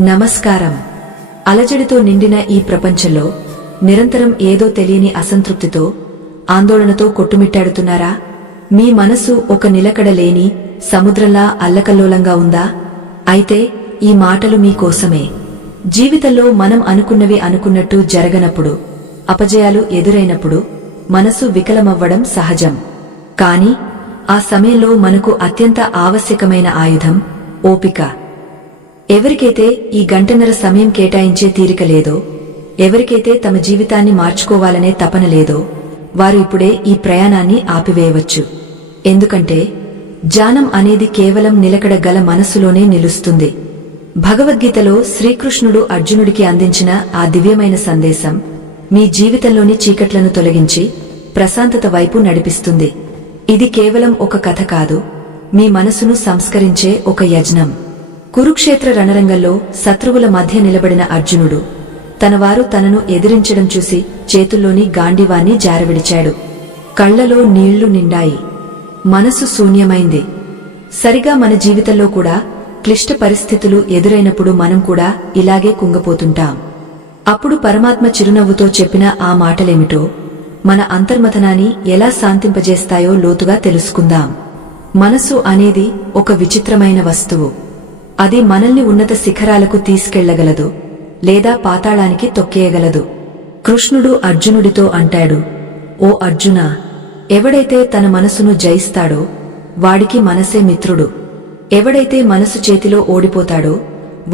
నమస్కారం. అలజడితో నిండిన ఈ ప్రపంచంలో నిరంతరం ఏదో తెలియని అసంతృప్తితో, ఆందోళనతో కొట్టుమిట్టాడుతున్నారా? మీ మనసు ఒక నిలకడ లేని సముద్రంలా అల్లకల్లోలంగా ఉందా? అయితే ఈ మాటలు మీకోసమే. జీవితంలో మనం అనుకున్నవి అనుకున్నట్టు జరగనప్పుడు, అపజయాలు ఎదురైనప్పుడు మనసు వికలమవ్వడం సహజం. కాని ఆ సమయంలో మనకు అత్యంత ఆవశ్యకమైన ఆయుధం ఓపిక. ఎవరికైతే ఈ గంటన్నర సమయం కేటాయించే తీరిక లేదో, ఎవరికైతే తమ జీవితాన్ని మార్చుకోవాలనే తపన లేదో, వారు ఇప్పుడే ఈ ప్రయాణాన్ని ఆపివేయవచ్చు. ఎందుకంటే జ్ఞానం అనేది కేవలం నిలకడ గల మనస్సులోనే నిలుస్తుంది. భగవద్గీతలో శ్రీకృష్ణుడు అర్జునుడికి అందించిన ఆ దివ్యమైన సందేశం మీ జీవితంలోని చీకట్లను తొలగించి ప్రశాంతత వైపు నడిపిస్తుంది. ఇది కేవలం ఒక కథ కాదు, మీ మనసును సంస్కరించే ఒక యజ్ఞం. కురుక్షేత్ర రణరంగంలో శత్రువుల మధ్య నిలబడిన అర్జునుడు తనవారు తనను ఎదిరించడం చూసి చేతుల్లోని గాండివాన్ని జారవిడిచాడు. కళ్లలో నీళ్లు నిండాయి, మనసు శూన్యమైంది. సరిగా మన జీవితంలో కూడా క్లిష్ట పరిస్థితులు ఎదురైనప్పుడు మనం కూడా ఇలాగే కుంగపోతుంటాం. అప్పుడు పరమాత్మ చిరునవ్వుతో చెప్పిన ఆ మాటలేమిటో, మన అంతర్మథనాన్ని ఎలా శాంతింపజేస్తాయో లోతుగా తెలుసుకుందాం. మనసు అనేది ఒక విచిత్రమైన వస్తువు. అది మనల్ని ఉన్నత శిఖరాలకు తీసుకెళ్లగలదు, లేదా పాతాళానికి తొక్కేయగలదు. కృష్ణుడు అర్జునుడితో అంటాడు, ఓ అర్జునా, ఎవడైతే తన మనసును జయిస్తాడో వాడికి మనసే మిత్రుడు. ఎవడైతే మనసు చేతిలో ఓడిపోతాడో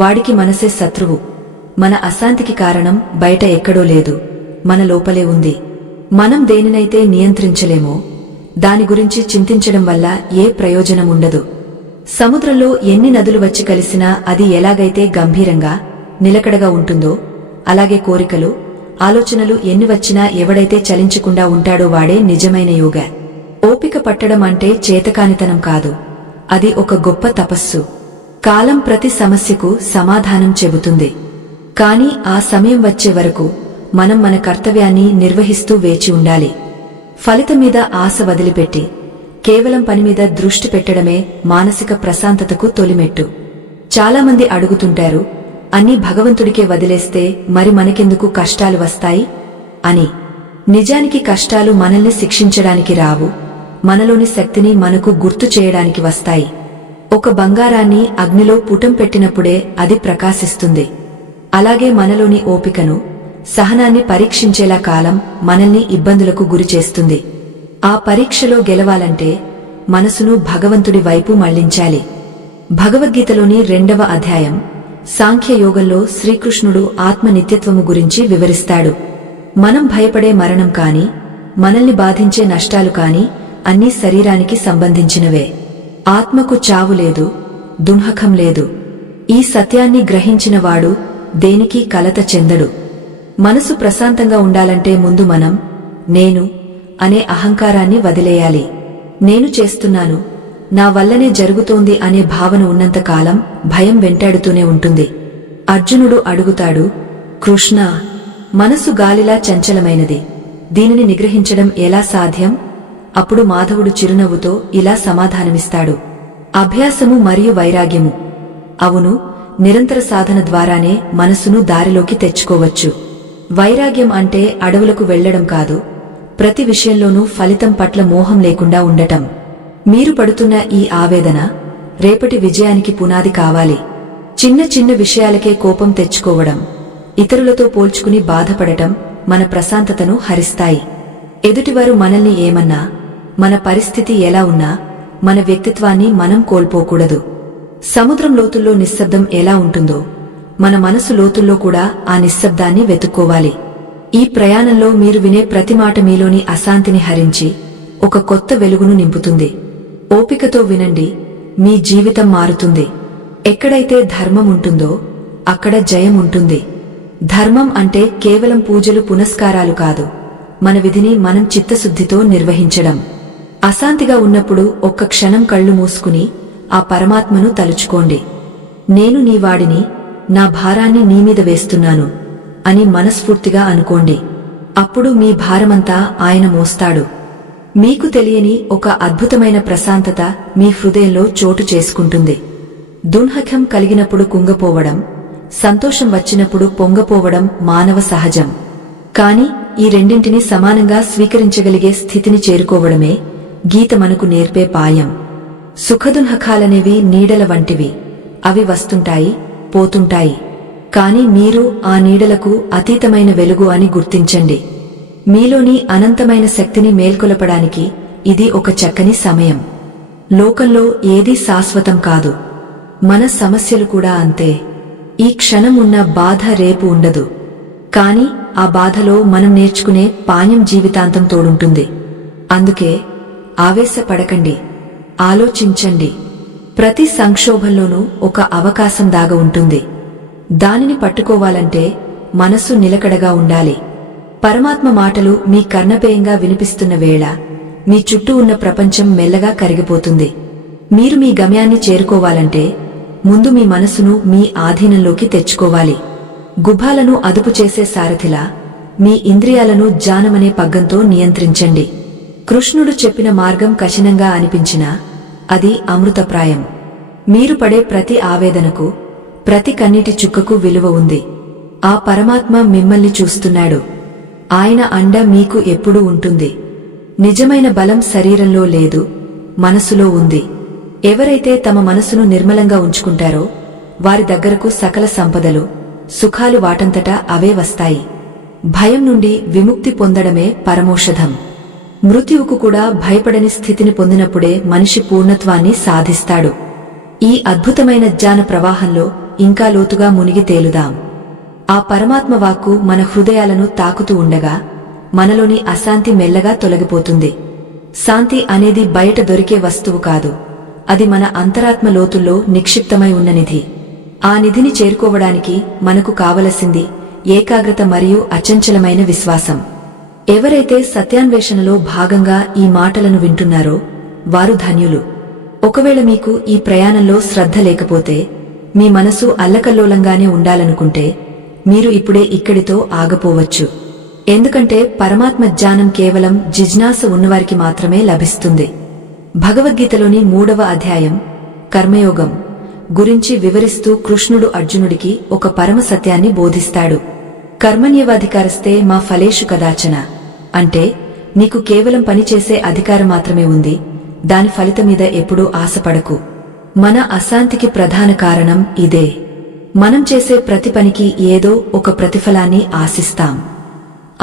వాడికి మనసే శత్రువు. మన అశాంతికి కారణం బయట ఎక్కడో లేదు, మన లోపలే ఉంది. మనం దేనినైతే నియంత్రించలేమో దాని గురించి చింతించడం వల్ల ఏ ప్రయోజనం ఉండదు. సముద్రంలో ఎన్ని నదులు వచ్చి కలిసినా అది ఎలాగైతే గంభీరంగా నిలకడగా ఉంటుందో, అలాగే కోరికలు, ఆలోచనలు ఎన్ని వచ్చినా ఎవడైతే చలించకుండా ఉంటాడో వాడే నిజమైన యోగి. ఓపిక పట్టడం అంటే చేతకానితనం కాదు, అది ఒక గొప్ప తపస్సు. కాలం ప్రతి సమస్యకు సమాధానం చెబుతుంది. కాని ఆ సమయం వచ్చే వరకు మనం మన కర్తవ్యాన్ని నిర్వహిస్తూ వేచి ఉండాలి. ఫలితం మీద ఆశ వదిలిపెట్టి కేవలం పనిమీద దృష్టి పెట్టడమే మానసిక ప్రశాంతతకు తొలిమెట్టు. చాలామంది అడుగుతుంటారు, అన్నీ భగవంతుడికే వదిలేస్తే మరి మనకెందుకు కష్టాలు వస్తాయి అని. నిజానికి కష్టాలు మనల్ని శిక్షించడానికి రావు, మనలోని శక్తిని మనకు గుర్తు చేయడానికి వస్తాయి. ఒక బంగారాన్ని అగ్నిలో పుటం పెట్టినప్పుడే అది ప్రకాశిస్తుంది. అలాగే మనలోని ఓపికను, సహనాన్ని పరీక్షించేలా కాలం మనల్ని ఇబ్బందులకు గురిచేస్తుంది. ఆ పరీక్షలో గెలవాలంటే మనసును భగవంతుడి వైపు మళ్లించాలి. భగవద్గీతలోని 2వ అధ్యాయం సాంఖ్యయోగంలో శ్రీకృష్ణుడు ఆత్మ నిత్యత్వము గురించి వివరిస్తాడు. మనం భయపడే మరణం కాని, మనల్ని బాధించే నష్టాలు కాని అన్నీ శరీరానికి సంబంధించినవే. ఆత్మకు చావు లేదు, దుంహకం లేదు. ఈ సత్యాన్ని గ్రహించినవాడు దేనికి కలత చెందడు. మనసు ప్రశాంతంగా ఉండాలంటే ముందు మనం నేను అనే అహంకారాన్ని వదిలేయాలి. నేను చేస్తున్నాను, నా వల్లనే జరుగుతోంది అనే భావన ఉన్నంతకాలం భయం వెంటాడుతూనే ఉంటుంది. అర్జునుడు అడుగుతాడు, కృష్ణా, మనసు గాలిలా చంచలమైనది, దీనిని నిగ్రహించడం ఎలా సాధ్యం? అప్పుడు మాధవుడు చిరునవ్వుతో ఇలా సమాధానమిస్తాడు, అభ్యాసము మరియు వైరాగ్యము. అవును, నిరంతర సాధన ద్వారానే మనసును దారిలోకి తెచ్చుకోవచ్చు. వైరాగ్యం అంటే అడవులకు వెళ్లడం కాదు, ప్రతి విషయంలోనూ ఫలితం పట్ల మోహం లేకుండా ఉండటం. మీరు పడుతున్న ఈ ఆవేదన రేపటి విజయానికి పునాది కావాలి. చిన్న చిన్న విషయాలకే కోపం తెచ్చుకోవడం, ఇతరులతో పోల్చుకుని బాధపడటం మన ప్రశాంతతను హరిస్తాయి. ఎదుటివారు మనల్ని ఏమన్నా, మన పరిస్థితి ఎలా ఉన్నా మన వ్యక్తిత్వాన్ని మనం కోల్పోకూడదు. సముద్రం లోతుల్లో నిశ్శబ్దం ఎలా ఉంటుందో మన మనసు లోతుల్లో కూడా ఆ నిశ్శబ్దాన్ని వెతుక్కోవాలి. ఈ ప్రయాణంలో మీరు వినే ప్రతి మాట మీలోని అశాంతిని హరించి ఒక కొత్త వెలుగును నింపుతుంది. ఓపికతో వినండి, మీ జీవితం మారుతుంది. ఎక్కడైతే ధర్మం ఉంటుందో అక్కడ జయం ఉంటుంది. ధర్మం అంటే కేవలం పూజలు పునస్కారాలు కాదు, మన విధిని మనం చిత్తశుద్ధితో నిర్వహించడం. అశాంతిగా ఉన్నప్పుడు ఒక్క క్షణం కళ్ళు మూసుకుని ఆ పరమాత్మను తలుచుకోండి. నేను నీ వాడిని, నా భారాన్ని నీమీద వేస్తున్నాను అని మనస్ఫూర్తిగా అనుకోండి. అప్పుడు మీ భారమంతా ఆయన మోస్తాడు. మీకు తెలియని ఒక అద్భుతమైన ప్రశాంతత మీ హృదయంలో చోటు చేసుకుంటుంది. దున్హకం కలిగినప్పుడు కుంగపోవడం, సంతోషం వచ్చినప్పుడు పొంగపోవడం మానవ సహజం. కాని ఈ రెండింటినీ సమానంగా స్వీకరించగలిగే స్థితిని చేరుకోవడమే గీత మనకు నేర్పే పాయం. సుఖదుఃఖాలనేవి నీడల వంటివి. అవి వస్తుంటాయి, పోతుంటాయి. కాని మీరు ఆ నీడలకు అతీతమైన వెలుగు అని గుర్తించండి. మీలోని అనంతమైన శక్తిని మేల్కొలపడానికి ఇది ఒక చక్కని సమయం. లోకంలో ఏదీ శాశ్వతం కాదు. మన సమస్యలు కూడా అంతే. ఈ క్షణం ఉన్న బాధ రేపు ఉండదు. కాని ఆ బాధలో మనం నేర్చుకునే పాఠం జీవితాంతం తోడుంటుంది. అందుకే ఆవేశపడకండి, ఆలోచించండి. ప్రతి సంక్షోభంలోనూ ఒక అవకాశం దాగి ఉంటుంది. దానిని పట్టుకోవాలంటే మనసు నిలకడగా ఉండాలి. పరమాత్మ మాటలు మీ కర్ణపేయంగా వినిపిస్తున్న వేళ మీ చుట్టూ ఉన్న ప్రపంచం మెల్లగా కరిగిపోతుంది. మీరు మీ గమ్యాన్ని చేరుకోవాలంటే ముందు మీ మనసును మీ ఆధీనంలోకి తెచ్చుకోవాలి. గుభాలను అదుపు చేసే సారథిలా మీ ఇంద్రియాలను జానమనే పగ్గంతో నియంత్రించండి. కృష్ణుడు చెప్పిన మార్గం కఠినంగా అనిపించినా అది అమృతప్రాయం. మీరు పడే ప్రతి ఆవేదనకు, ప్రతి కన్నీటి చుక్కకు విలువ ఉంది. ఆ పరమాత్మ మిమ్మల్ని చూస్తున్నాడు. ఆయన అండ మీకు ఎప్పుడూ ఉంటుంది. నిజమైన బలం శరీరంలో లేదు, మనసులో ఉంది. ఎవరైతే తమ మనసును నిర్మలంగా ఉంచుకుంటారో వారి దగ్గరకు సకల సంపదలు, సుఖాలు వాటంతటా అవే వస్తాయి. భయం నుండి విముక్తి పొందడమే పరమౌషధం. మృత్యువుకు కూడా భయపడని స్థితిని పొందినప్పుడే మనిషి పూర్ణత్వాన్ని సాధిస్తాడు. ఈ అద్భుతమైన జ్ఞాన ప్రవాహంలో ఇంకా లోతుగా మునిగి తేలుదాం. ఆ పరమాత్మ వాక్కు మన హృదయాలను తాకుతూ ఉండగా మనలోని అశాంతి మెల్లగా తొలగిపోతుంది. శాంతి అనేది బయట దొరికే వస్తువు కాదు, అది మన అంతరాత్మ లోతుల్లో నిక్షిప్తమై ఉన్న నిధి. ఆ నిధిని చేరుకోవడానికి మనకు కావలసింది ఏకాగ్రత మరియు అచంచలమైన విశ్వాసం. ఎవరైతే సత్యాన్వేషణలో భాగంగా ఈ మాటలను వింటున్నారో వారు ధన్యులు. ఒకవేళ మీకు ఈ ప్రయాణంలో శ్రద్ధ లేకపోతే, మీ మనసు అల్లకల్లోలంగానే ఉండాలనుకుంటే మీరు ఇప్పుడే ఇక్కడితో ఆగపోవచ్చు. ఎందుకంటే పరమాత్మ జ్ఞానం కేవలం జిజ్ఞాస ఉన్నవారికి మాత్రమే లభిస్తుంది. భగవద్గీతలోని 3వ అధ్యాయం కర్మయోగం గురించి వివరిస్తూ కృష్ణుడు అర్జునుడికి ఒక పరమ సత్యాన్ని బోధిస్తాడు. కర్మణ్యేవాధికారస్తే మా ఫలేషు కదాచన. అంటే నీకు కేవలం పనిచేసే అధికారం మాత్రమే ఉంది, దాని ఫలితం మీద ఎప్పుడూ ఆశపడకు. మన అశాంతికి ప్రధాన కారణం ఇదే. మనం చేసే ప్రతి పనికి ఏదో ఒక ప్రతిఫలాన్ని ఆశిస్తాం.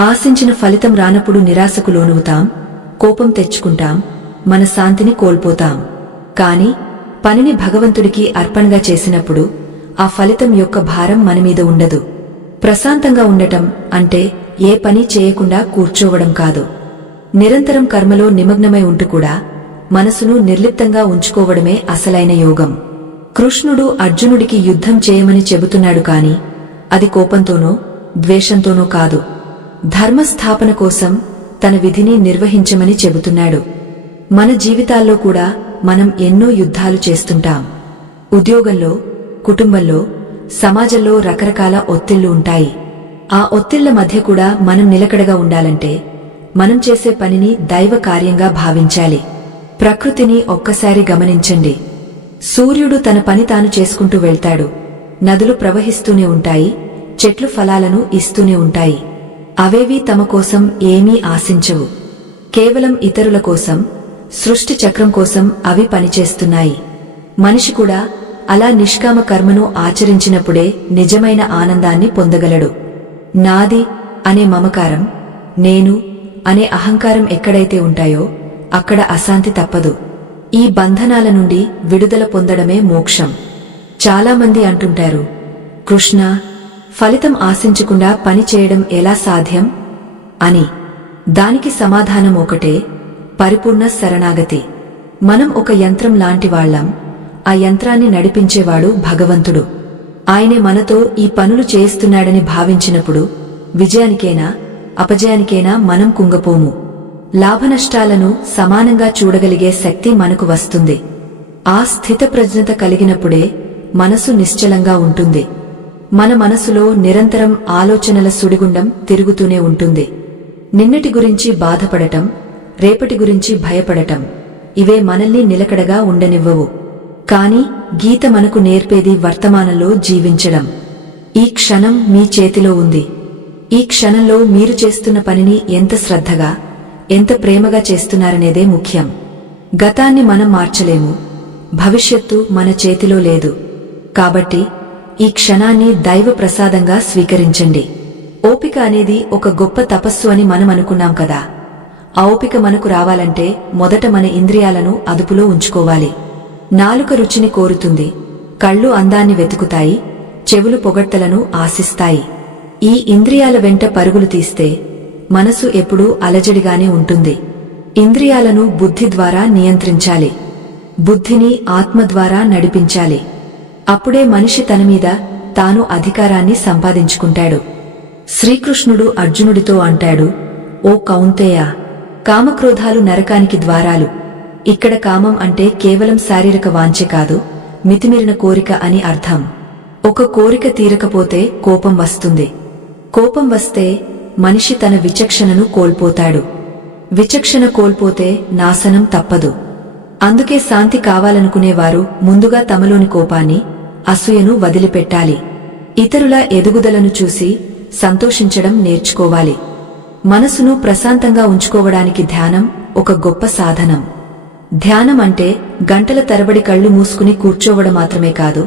ఆశించిన ఫలితం రానప్పుడు నిరాశకు లోనవుతాం, కోపం తెచ్చుకుంటాం, మన శాంతిని కోల్పోతాం. కాని పనిని భగవంతుడికి అర్పణగా చేసినప్పుడు ఆ ఫలితం యొక్క భారం మనమీద ఉండదు. ప్రశాంతంగా ఉండటం అంటే ఏ పని చేయకుండా కూర్చోవడం కాదు. నిరంతరం కర్మలో నిమగ్నమై ఉంటూ కూడా మనసును నిర్లిప్తంగా ఉంచుకోవడమే అసలైన యోగం. కృష్ణుడు అర్జునుడికి యుద్ధం చేయమని చెబుతున్నాడు కాని అది కోపంతోనో ద్వేషంతోనో కాదు. ధర్మస్థాపన కోసం తన విధిని నిర్వహించమని చెబుతున్నాడు. మన జీవితాల్లో కూడా మనం ఎన్నో యుద్ధాలు చేస్తుంటాం. ఉద్యోగంలో, కుటుంబంలో, సమాజంలో రకరకాల ఒత్తిళ్లు ఉంటాయి. ఆ ఒత్తిళ్ల మధ్య కూడా మనం నిలకడగా ఉండాలంటే మనం చేసే పనిని దైవ కార్యంగా భావించాలి. ప్రకృతిని ఒక్కసారి గమనించండి. సూర్యుడు తన పని తాను చేసుకుంటూ వెళ్తాడు. నదులు ప్రవహిస్తూనే ఉంటాయి, చెట్లు ఫలాలను ఇస్తూనే ఉంటాయి. అవేవీ తమ కోసం ఏమీ ఆశించవు. కేవలం ఇతరుల కోసం, సృష్టి చక్రం కోసం అవి పనిచేస్తున్నాయి. మనిషి కూడా అలా నిష్కామ కర్మను ఆచరించినప్పుడే నిజమైన ఆనందాన్ని పొందగలడు. నాది అనే మమకారం, నేను అనే అహంకారం ఎక్కడైతే ఉంటాయో అక్కడ అశాంతి తప్పదు. ఈ బంధనాల నుండి విడుదల పొందడమే మోక్షం. చాలామంది అంటుంటారు, కృష్ణ, ఫలితం ఆశించకుండా పని చేయడం ఎలా సాధ్యం అని. దానికి సమాధానం ఒకటే, పరిపూర్ణ శరణాగతి. మనం ఒక యంత్రం లాంటి వాళ్ళం. ఆ యంత్రాన్ని నడిపించేవాడు భగవంతుడు. ఆయనే మనతో ఈ పనులు చేయిస్తున్నాడని భావించినప్పుడు విజయానికైనా అపజయానికైనా మనం కుంగపోము. లాభనష్టాలను సమానంగా చూడగలిగే శక్తి మనకు వస్తుంది. ఆ స్థితప్రజ్ఞత కలిగినప్పుడే మనసు నిశ్చలంగా ఉంటుంది. మన మనసులో నిరంతరం ఆలోచనల సుడిగుండం తిరుగుతూనే ఉంటుంది. నిన్నటి గురించి బాధపడటం, రేపటి గురించి భయపడటం, ఇవే మనల్ని నిలకడగా ఉండనివ్వవు. కాని గీత మనకు నేర్పేది వర్తమానంలో జీవించడం. ఈ క్షణం మీ చేతిలో ఉంది. ఈ క్షణంలో మీరు చేస్తున్న పనిని ఎంత శ్రద్ధగా, ఎంత ప్రేమగా చేస్తున్నారనేదే ముఖ్యం. గతాన్ని మనం మార్చలేము, భవిష్యత్తు మన చేతిలో లేదు. కాబట్టి ఈ క్షణాన్ని దైవ ప్రసాదంగా స్వీకరించండి. ఓపిక అనేది ఒక గొప్ప తపస్సు అని మనం అనుకున్నాం కదా. ఆ ఓపిక మనకు రావాలంటే మొదట మన ఇంద్రియాలను అదుపులో ఉంచుకోవాలి. నాలుక రుచిని కోరుతుంది, కళ్ళు అందాన్ని వెతుకుతాయి, చెవులు పొగడ్తలను ఆశిస్తాయి. ఈ ఇంద్రియాల వెంట పరుగులు తీస్తే మనసు ఎప్పుడూ అలజడిగానే ఉంటుంది. ఇంద్రియాలను బుద్ధి ద్వారా నియంత్రించాలి, బుద్ధిని ఆత్మ ద్వారా నడిపించాలి. అప్పుడే మనిషి తనమీద తాను అధికారాన్ని సంపాదించుకుంటాడు. శ్రీకృష్ణుడు అర్జునుడితో అంటాడు, ఓ కౌంతేయ, కామక్రోధాలు నరకానికి ద్వారాలు. ఇక్కడ కామం అంటే కేవలం శారీరక వాంఛే కాదు, మితిమీరిన కోరిక అని అర్థం. ఒక కోరిక తీరకపోతే కోపం వస్తుంది. కోపం వస్తే మనిషి తన విచక్షణను కోల్పోతాడు. విచక్షణ కోల్పోతే నాశనం తప్పదు. అందుకే శాంతి కావాలనుకునేవారు ముందుగా తమలోని కోపాన్ని, అసూయను వదిలిపెట్టాలి. ఇతరుల ఎదుగుదలను చూసి సంతోషించడం నేర్చుకోవాలి. మనసును ప్రశాంతంగా ఉంచుకోవడానికి ధ్యానం ఒక గొప్ప సాధనం. ధ్యానం అంటే గంటల తరబడి కళ్ళు మూసుకుని కూర్చోవడం మాత్రమే కాదు,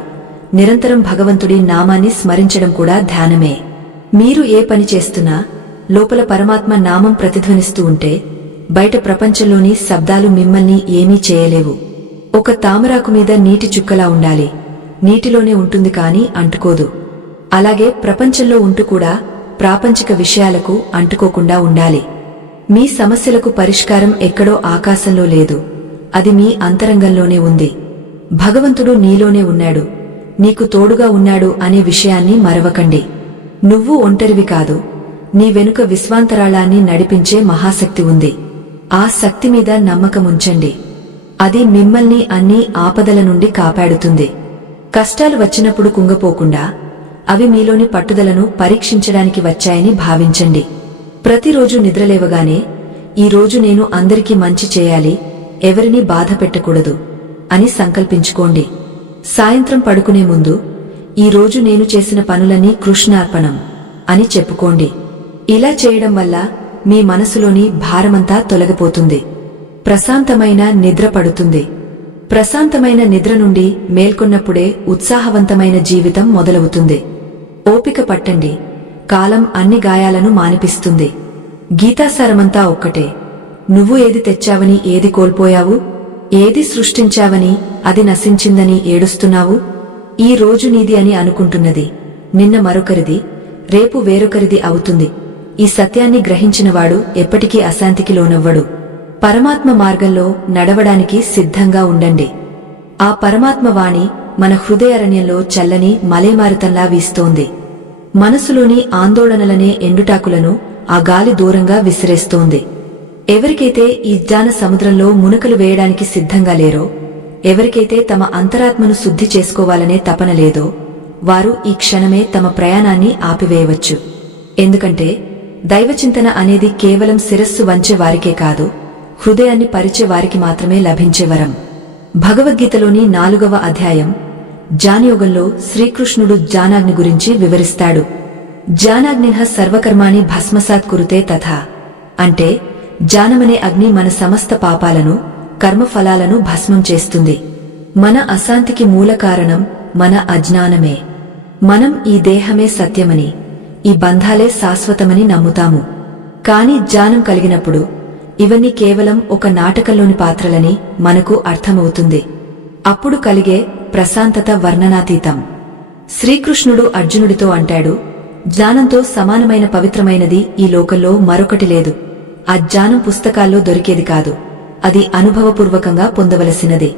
నిరంతరం భగవంతుడి నామాన్ని స్మరించడం కూడా ధ్యానమే. మీరు ఏ పని చేస్తున్నా లోపల పరమాత్మ నామం ప్రతిధ్వనిస్తూ ఉంటే బయట ప్రపంచంలోని శబ్దాలు మిమ్మల్ని ఏమీ చేయలేవు. ఒక తామరాకు మీద నీటి చుక్కలా ఉండాలి, నీటిలోనే ఉంటుంది కాని అంటుకోదు. అలాగే ప్రపంచంలో ఉంటూ కూడా ప్రాపంచిక విషయాలకు అంటుకోకుండా ఉండాలి. మీ సమస్యలకు పరిష్కారం ఎక్కడో ఆకాశంలో లేదు, అది మీ అంతరంగంలోనే ఉంది. భగవంతుడు నీలోనే ఉన్నాడు, నీకు తోడుగా ఉన్నాడు అనే విషయాన్ని మరవకండి. నువ్వు ఒంటరివి కాదు, నీ వెనుక విశ్వాంతరాళాన్ని నడిపించే మహాశక్తి ఉంది. ఆ శక్తి మీద నమ్మకముంచండి. అది మిమ్మల్ని అన్ని ఆపదల నుండి కాపాడుతుంది. కష్టాలు వచ్చినప్పుడు కుంగపోకుండా అవి మీలోని పట్టుదలను పరీక్షించడానికి వచ్చాయని భావించండి. ప్రతిరోజు నిద్రలేవగానే ఈ రోజు నేను అందరికీ మంచి చేయాలి, ఎవరినీ బాధ పెట్టకూడదు అని సంకల్పించుకోండి. సాయంత్రం పడుకునే ముందు ఈ రోజు నేను చేసిన పనులన్నీ కృష్ణార్పణం అని చెప్పుకోండి. ఇలా చేయడం వల్ల మీ మనసులోని భారమంతా తొలగిపోతుంది. ప్రశాంతమైన నిద్ర పడుతుంది. ప్రశాంతమైన నిద్ర నుండి మేల్కొన్నప్పుడే ఉత్సాహవంతమైన జీవితం మొదలవుతుంది. ఓపిక పట్టండి, కాలం అన్ని గాయాలను మానిపిస్తుంది. గీతాసారమంతా ఒక్కటే. నువ్వు ఏది తెచ్చావని ఏది కోల్పోయావు, ఏది సృష్టించావని అది నశించిందని ఏడుస్తున్నావు. ఈ రోజు నీది అని అనుకుంటున్నది నిన్న మరొకరిది, రేపు వేరొకరిది అవుతుంది. ఈ సత్యాన్ని గ్రహించినవాడు ఎప్పటికీ అశాంతికి లోనవ్వడు. పరమాత్మ మార్గంలో నడవడానికి సిద్ధంగా ఉండండి. ఆ పరమాత్మ వాణి మన హృదయారణ్యంలో చల్లని మలేమారుతంలా వీస్తోంది. మనసులోని ఆందోళనలనే ఎండుటాకులను ఆ గాలి దూరంగా విసిరేస్తోంది. ఎవరికైతే ఈ జ్ఞాన సముద్రంలో మునకలు వేయడానికి సిద్ధంగా లేరో, ఎవరికైతే తమ అంతరాత్మను శుద్ధి చేసుకోవాలనే తపన లేదో, వారు ఈ క్షణమే తమ ప్రయాణాన్ని ఆపివేయవచ్చు. ఎందుకంటే దైవచింతన అనేది కేవలం శిరస్సు వంచే వారికే కాదు, హృదయాన్ని పరిచే వారికి మాత్రమే లభించే వరం. భగవద్గీతలోని 4వ అధ్యాయం జ్ఞానయోగంలో శ్రీకృష్ణుడు జ్ఞానాగ్ని గురించి వివరిస్తాడు. జ్ఞానాగ్నిః సర్వకర్మాణి భస్మసాత్ కురుతే తథా అంటే జ్ఞానమనే అగ్ని మన సమస్త పాపాలను, కర్మఫలాలను భస్మం చేస్తుంది. మన అశాంతికి మూల కారణం మన అజ్ఞానమే. మనం ఈ దేహమే సత్యమని, ఈ బంధాలే శాశ్వతమని నమ్ముతాము. కాని జ్ఞానం కలిగినప్పుడు ఇవన్నీ కేవలం ఒక నాటకంలోని పాత్రలని మనకు అర్థమవుతుంది. అప్పుడు కలిగే ప్రశాంతత వర్ణనాతీతం. శ్రీకృష్ణుడు అర్జునుడితో అంటాడు, జ్ఞానంతో సమానమైన పవిత్రమైనది ఈ లోకంలో మరొకటి లేదు. ఆ జ్ఞానం పుస్తకాల్లో దొరికేది కాదు, అది అనుభవపూర్వకంగా పొందవలసినది.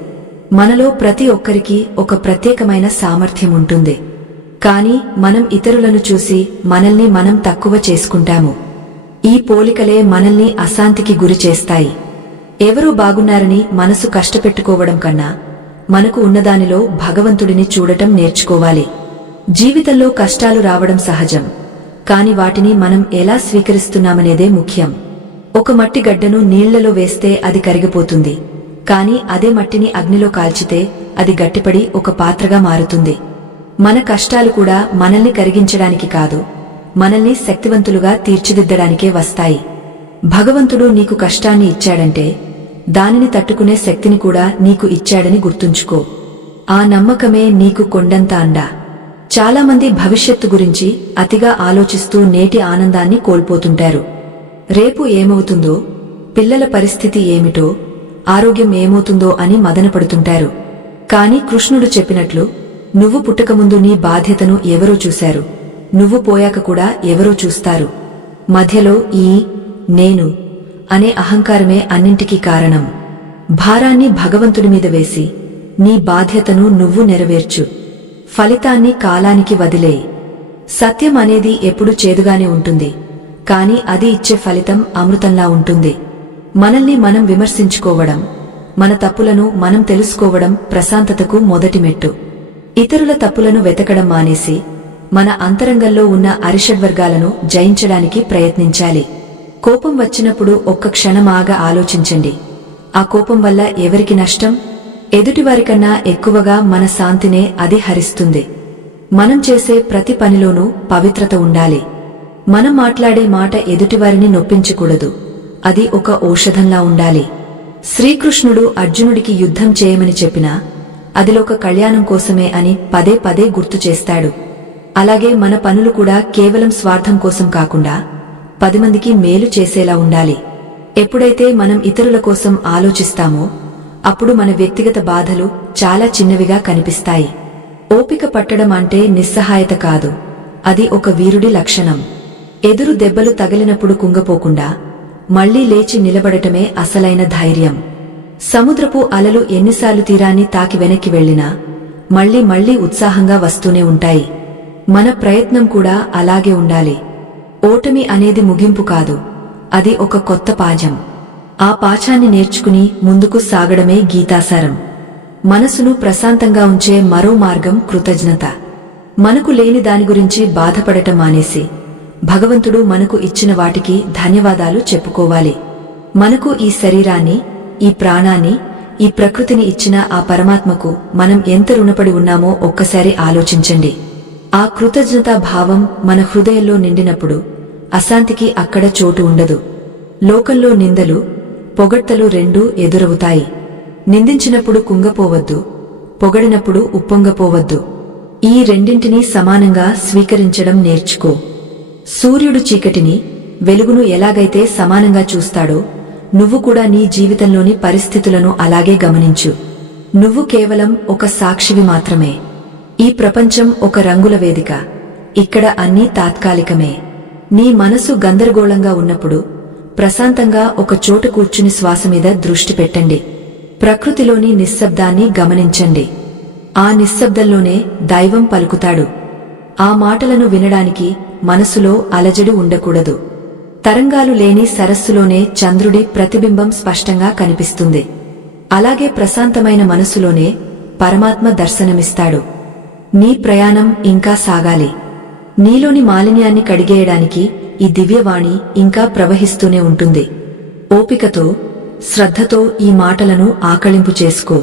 మనలో ప్రతి ఒక్కరికి ఒక ప్రత్యేకమైన సామర్థ్యం ఉంటుంది. కాని మనం ఇతరులను చూసి మనల్ని మనం తక్కువ చేసుకుంటాము. ఈ పోలికలే మనల్ని అశాంతికి గురి చేస్తాయి. ఎవరూ బాగున్నారని మనసు కష్టపెట్టుకోవడం కన్నా మనకు ఉన్నదానిలో భగవంతుడిని చూడటం నేర్చుకోవాలి. జీవితంలో కష్టాలు రావడం సహజం, కాని వాటిని మనం ఎలా స్వీకరిస్తున్నామనేదే ముఖ్యం. ఒక మట్టి గడ్డను నీళ్లలో వేస్తే అది కరిగిపోతుంది, కాని అదే మట్టిని అగ్నిలో కాల్చితే అది గట్టిపడి ఒక పాత్రగా మారుతుంది. మన కష్టాలు కూడా మనల్ని కరిగించడానికి కాదు, మనల్ని శక్తివంతులుగా తీర్చిదిద్దడానికే వస్తాయి. భగవంతుడు నీకు కష్టాన్ని ఇచ్చాడంటే దానిని తట్టుకునే శక్తిని కూడా నీకు ఇచ్చాడని గుర్తుంచుకో. ఆ నమ్మకమే నీకు కొండంత అండ. చాలామంది భవిష్యత్తు గురించి అతిగా ఆలోచిస్తూ నేటి ఆనందాన్ని కోల్పోతుంటారు. రేపు ఏమవుతుందో, పిల్లల పరిస్థితి ఏమిటో, ఆరోగ్యం ఏమవుతుందో అని మదనపడుతుంటారు. కాని కృష్ణుడు చెప్పినట్లు, నువ్వు పుట్టకముందు నీ బాధ్యతను ఎవరో చూశారు, నువ్వు పోయాక కూడా ఎవరో చూస్తారు. మధ్యలో ఈ నేను అనే అహంకారమే అన్నింటికీ కారణం. భారాన్ని భగవంతుడి మీద వేసి నీ బాధ్యతను నువ్వు నెరవేర్చు. ఫలితాన్ని కాలానికి వదిలేయి. సత్యం అనేది ఎప్పుడూ చేదుగానే ఉంటుంది, కాని అది ఇచ్చే ఫలితం అమృతంలా ఉంటుంది. మనల్ని మనం విమర్శించుకోవడం, మన తప్పులను మనం తెలుసుకోవడం ప్రశాంతతకు మొదటి మెట్టు. ఇతరుల తప్పులను వెతకడం మానేసి మన అంతరంగంలో ఉన్న అరిషడ్వర్గాలను జయించడానికి ప్రయత్నించాలి. కోపం వచ్చినప్పుడు ఒక్క క్షణం ఆగా ఆలోచించండి. ఆ కోపం వల్ల ఎవరికి నష్టం? ఎదుటివారికన్నా ఎక్కువగా మన శాంతినే అది హరిస్తుంది. మనం చేసే ప్రతి పనిలోనూ పవిత్రత ఉండాలి. మనం మాట్లాడే మాట ఎదుటివారిని నొప్పించకూడదు, అది ఒక ఔషధంలా ఉండాలి. శ్రీకృష్ణుడు అర్జునుడికి యుద్ధం చేయమని చెప్పినా అదిలోక కళ్యాణం కోసమే అని పదే పదే గుర్తు చేస్తాడు. అలాగే మన పనులు కూడా కేవలం స్వార్థం కోసం కాకుండా 10 మందికి మేలు చేసేలా ఉండాలి. ఎప్పుడైతే మనం ఇతరుల కోసం ఆలోచిస్తామో అప్పుడు మన వ్యక్తిగత బాధలు చాలా చిన్నవిగా కనిపిస్తాయి. ఓపిక పట్టడం అంటే నిస్సహాయత కాదు, అది ఒక వీరుడి లక్షణం. ఎదురు దెబ్బలు తగిలినప్పుడు కుంగపోకుండా మళ్లీ లేచి నిలబడటమే అసలైన ధైర్యం. సముద్రపు అలలు ఎన్నిసార్లు తీరాన్ని తాకి వెనక్కి వెళ్లినా మళ్లీ ఉత్సాహంగా వస్తూనే ఉంటాయి. మన ప్రయత్నం కూడా అలాగే ఉండాలి. ఓటమి అనేది ముగింపు కాదు, అది ఒక కొత్త పాఠం. ఆ పాఠాన్ని నేర్చుకుని ముందుకు సాగడమే గీతాసారం. మనసును ప్రశాంతంగా ఉంచే మరో మార్గం కృతజ్ఞత. మనకు లేని దాని గురించి బాధపడటం మానేసి భగవంతుడు మనకు ఇచ్చిన వాటికి ధన్యవాదాలు చెప్పుకోవాలి. మనకు ఈ శరీరాన్ని, ఈ ప్రాణాన్ని, ఈ ప్రకృతిని ఇచ్చిన ఆ పరమాత్మకు మనం ఎంత రుణపడి ఉన్నామో ఒక్కసారి ఆలోచించండి. ఆ కృతజ్ఞతా భావం మన హృదయంలో నిండినప్పుడు అశాంతికి అక్కడ చోటు ఉండదు. లోకంలో నిందలు, పొగడ్తలు రెండూ ఎదురవుతాయి. నిందించినప్పుడు కుంగపోవద్దు, పొగడినప్పుడు ఉప్పొంగపోవద్దు. ఈ రెండింటినీ సమానంగా స్వీకరించడం నేర్చుకో. సూర్యుడు చీకటిని, వెలుగును ఎలాగైతే సమానంగా చూస్తాడో నువ్వు కూడా నీ జీవితంలోని పరిస్థితులను అలాగే గమనించు. నువ్వు కేవలం ఒక సాక్షివి మాత్రమే. ఈ ప్రపంచం ఒక రంగుల వేదిక, ఇక్కడ అన్నీ తాత్కాలికమే. నీ మనసు గందరగోళంగా ఉన్నప్పుడు ప్రశాంతంగా ఒక చోట కూర్చుని శ్వాస మీద దృష్టి పెట్టండి. ప్రకృతిలోని నిశ్శబ్దాన్ని గమనించండి. ఆ నిశ్శబ్దంలోనే దైవం పలుకుతాడు. ఆ మాటలను వినడానికి మనసులో అలజడి ఉండకూడదు. తరంగాలు లేని సరస్సులోనే చంద్రుడి ప్రతిబింబం స్పష్టంగా కనిపిస్తుంది. అలాగే ప్రశాంతమైన మనసులోనే పరమాత్మ దర్శనమిస్తాడు. నీ ప్రయాణం ఇంకా సాగాలి. నీలోని మాలిన్యాన్ని కడిగేయడానికి ఈ దివ్యవాణి ఇంకా ప్రవహిస్తూనే ఉంటుంది. ఓపికతో, శ్రద్ధతో ఈ మాటలను ఆకళింపు చేసుకో.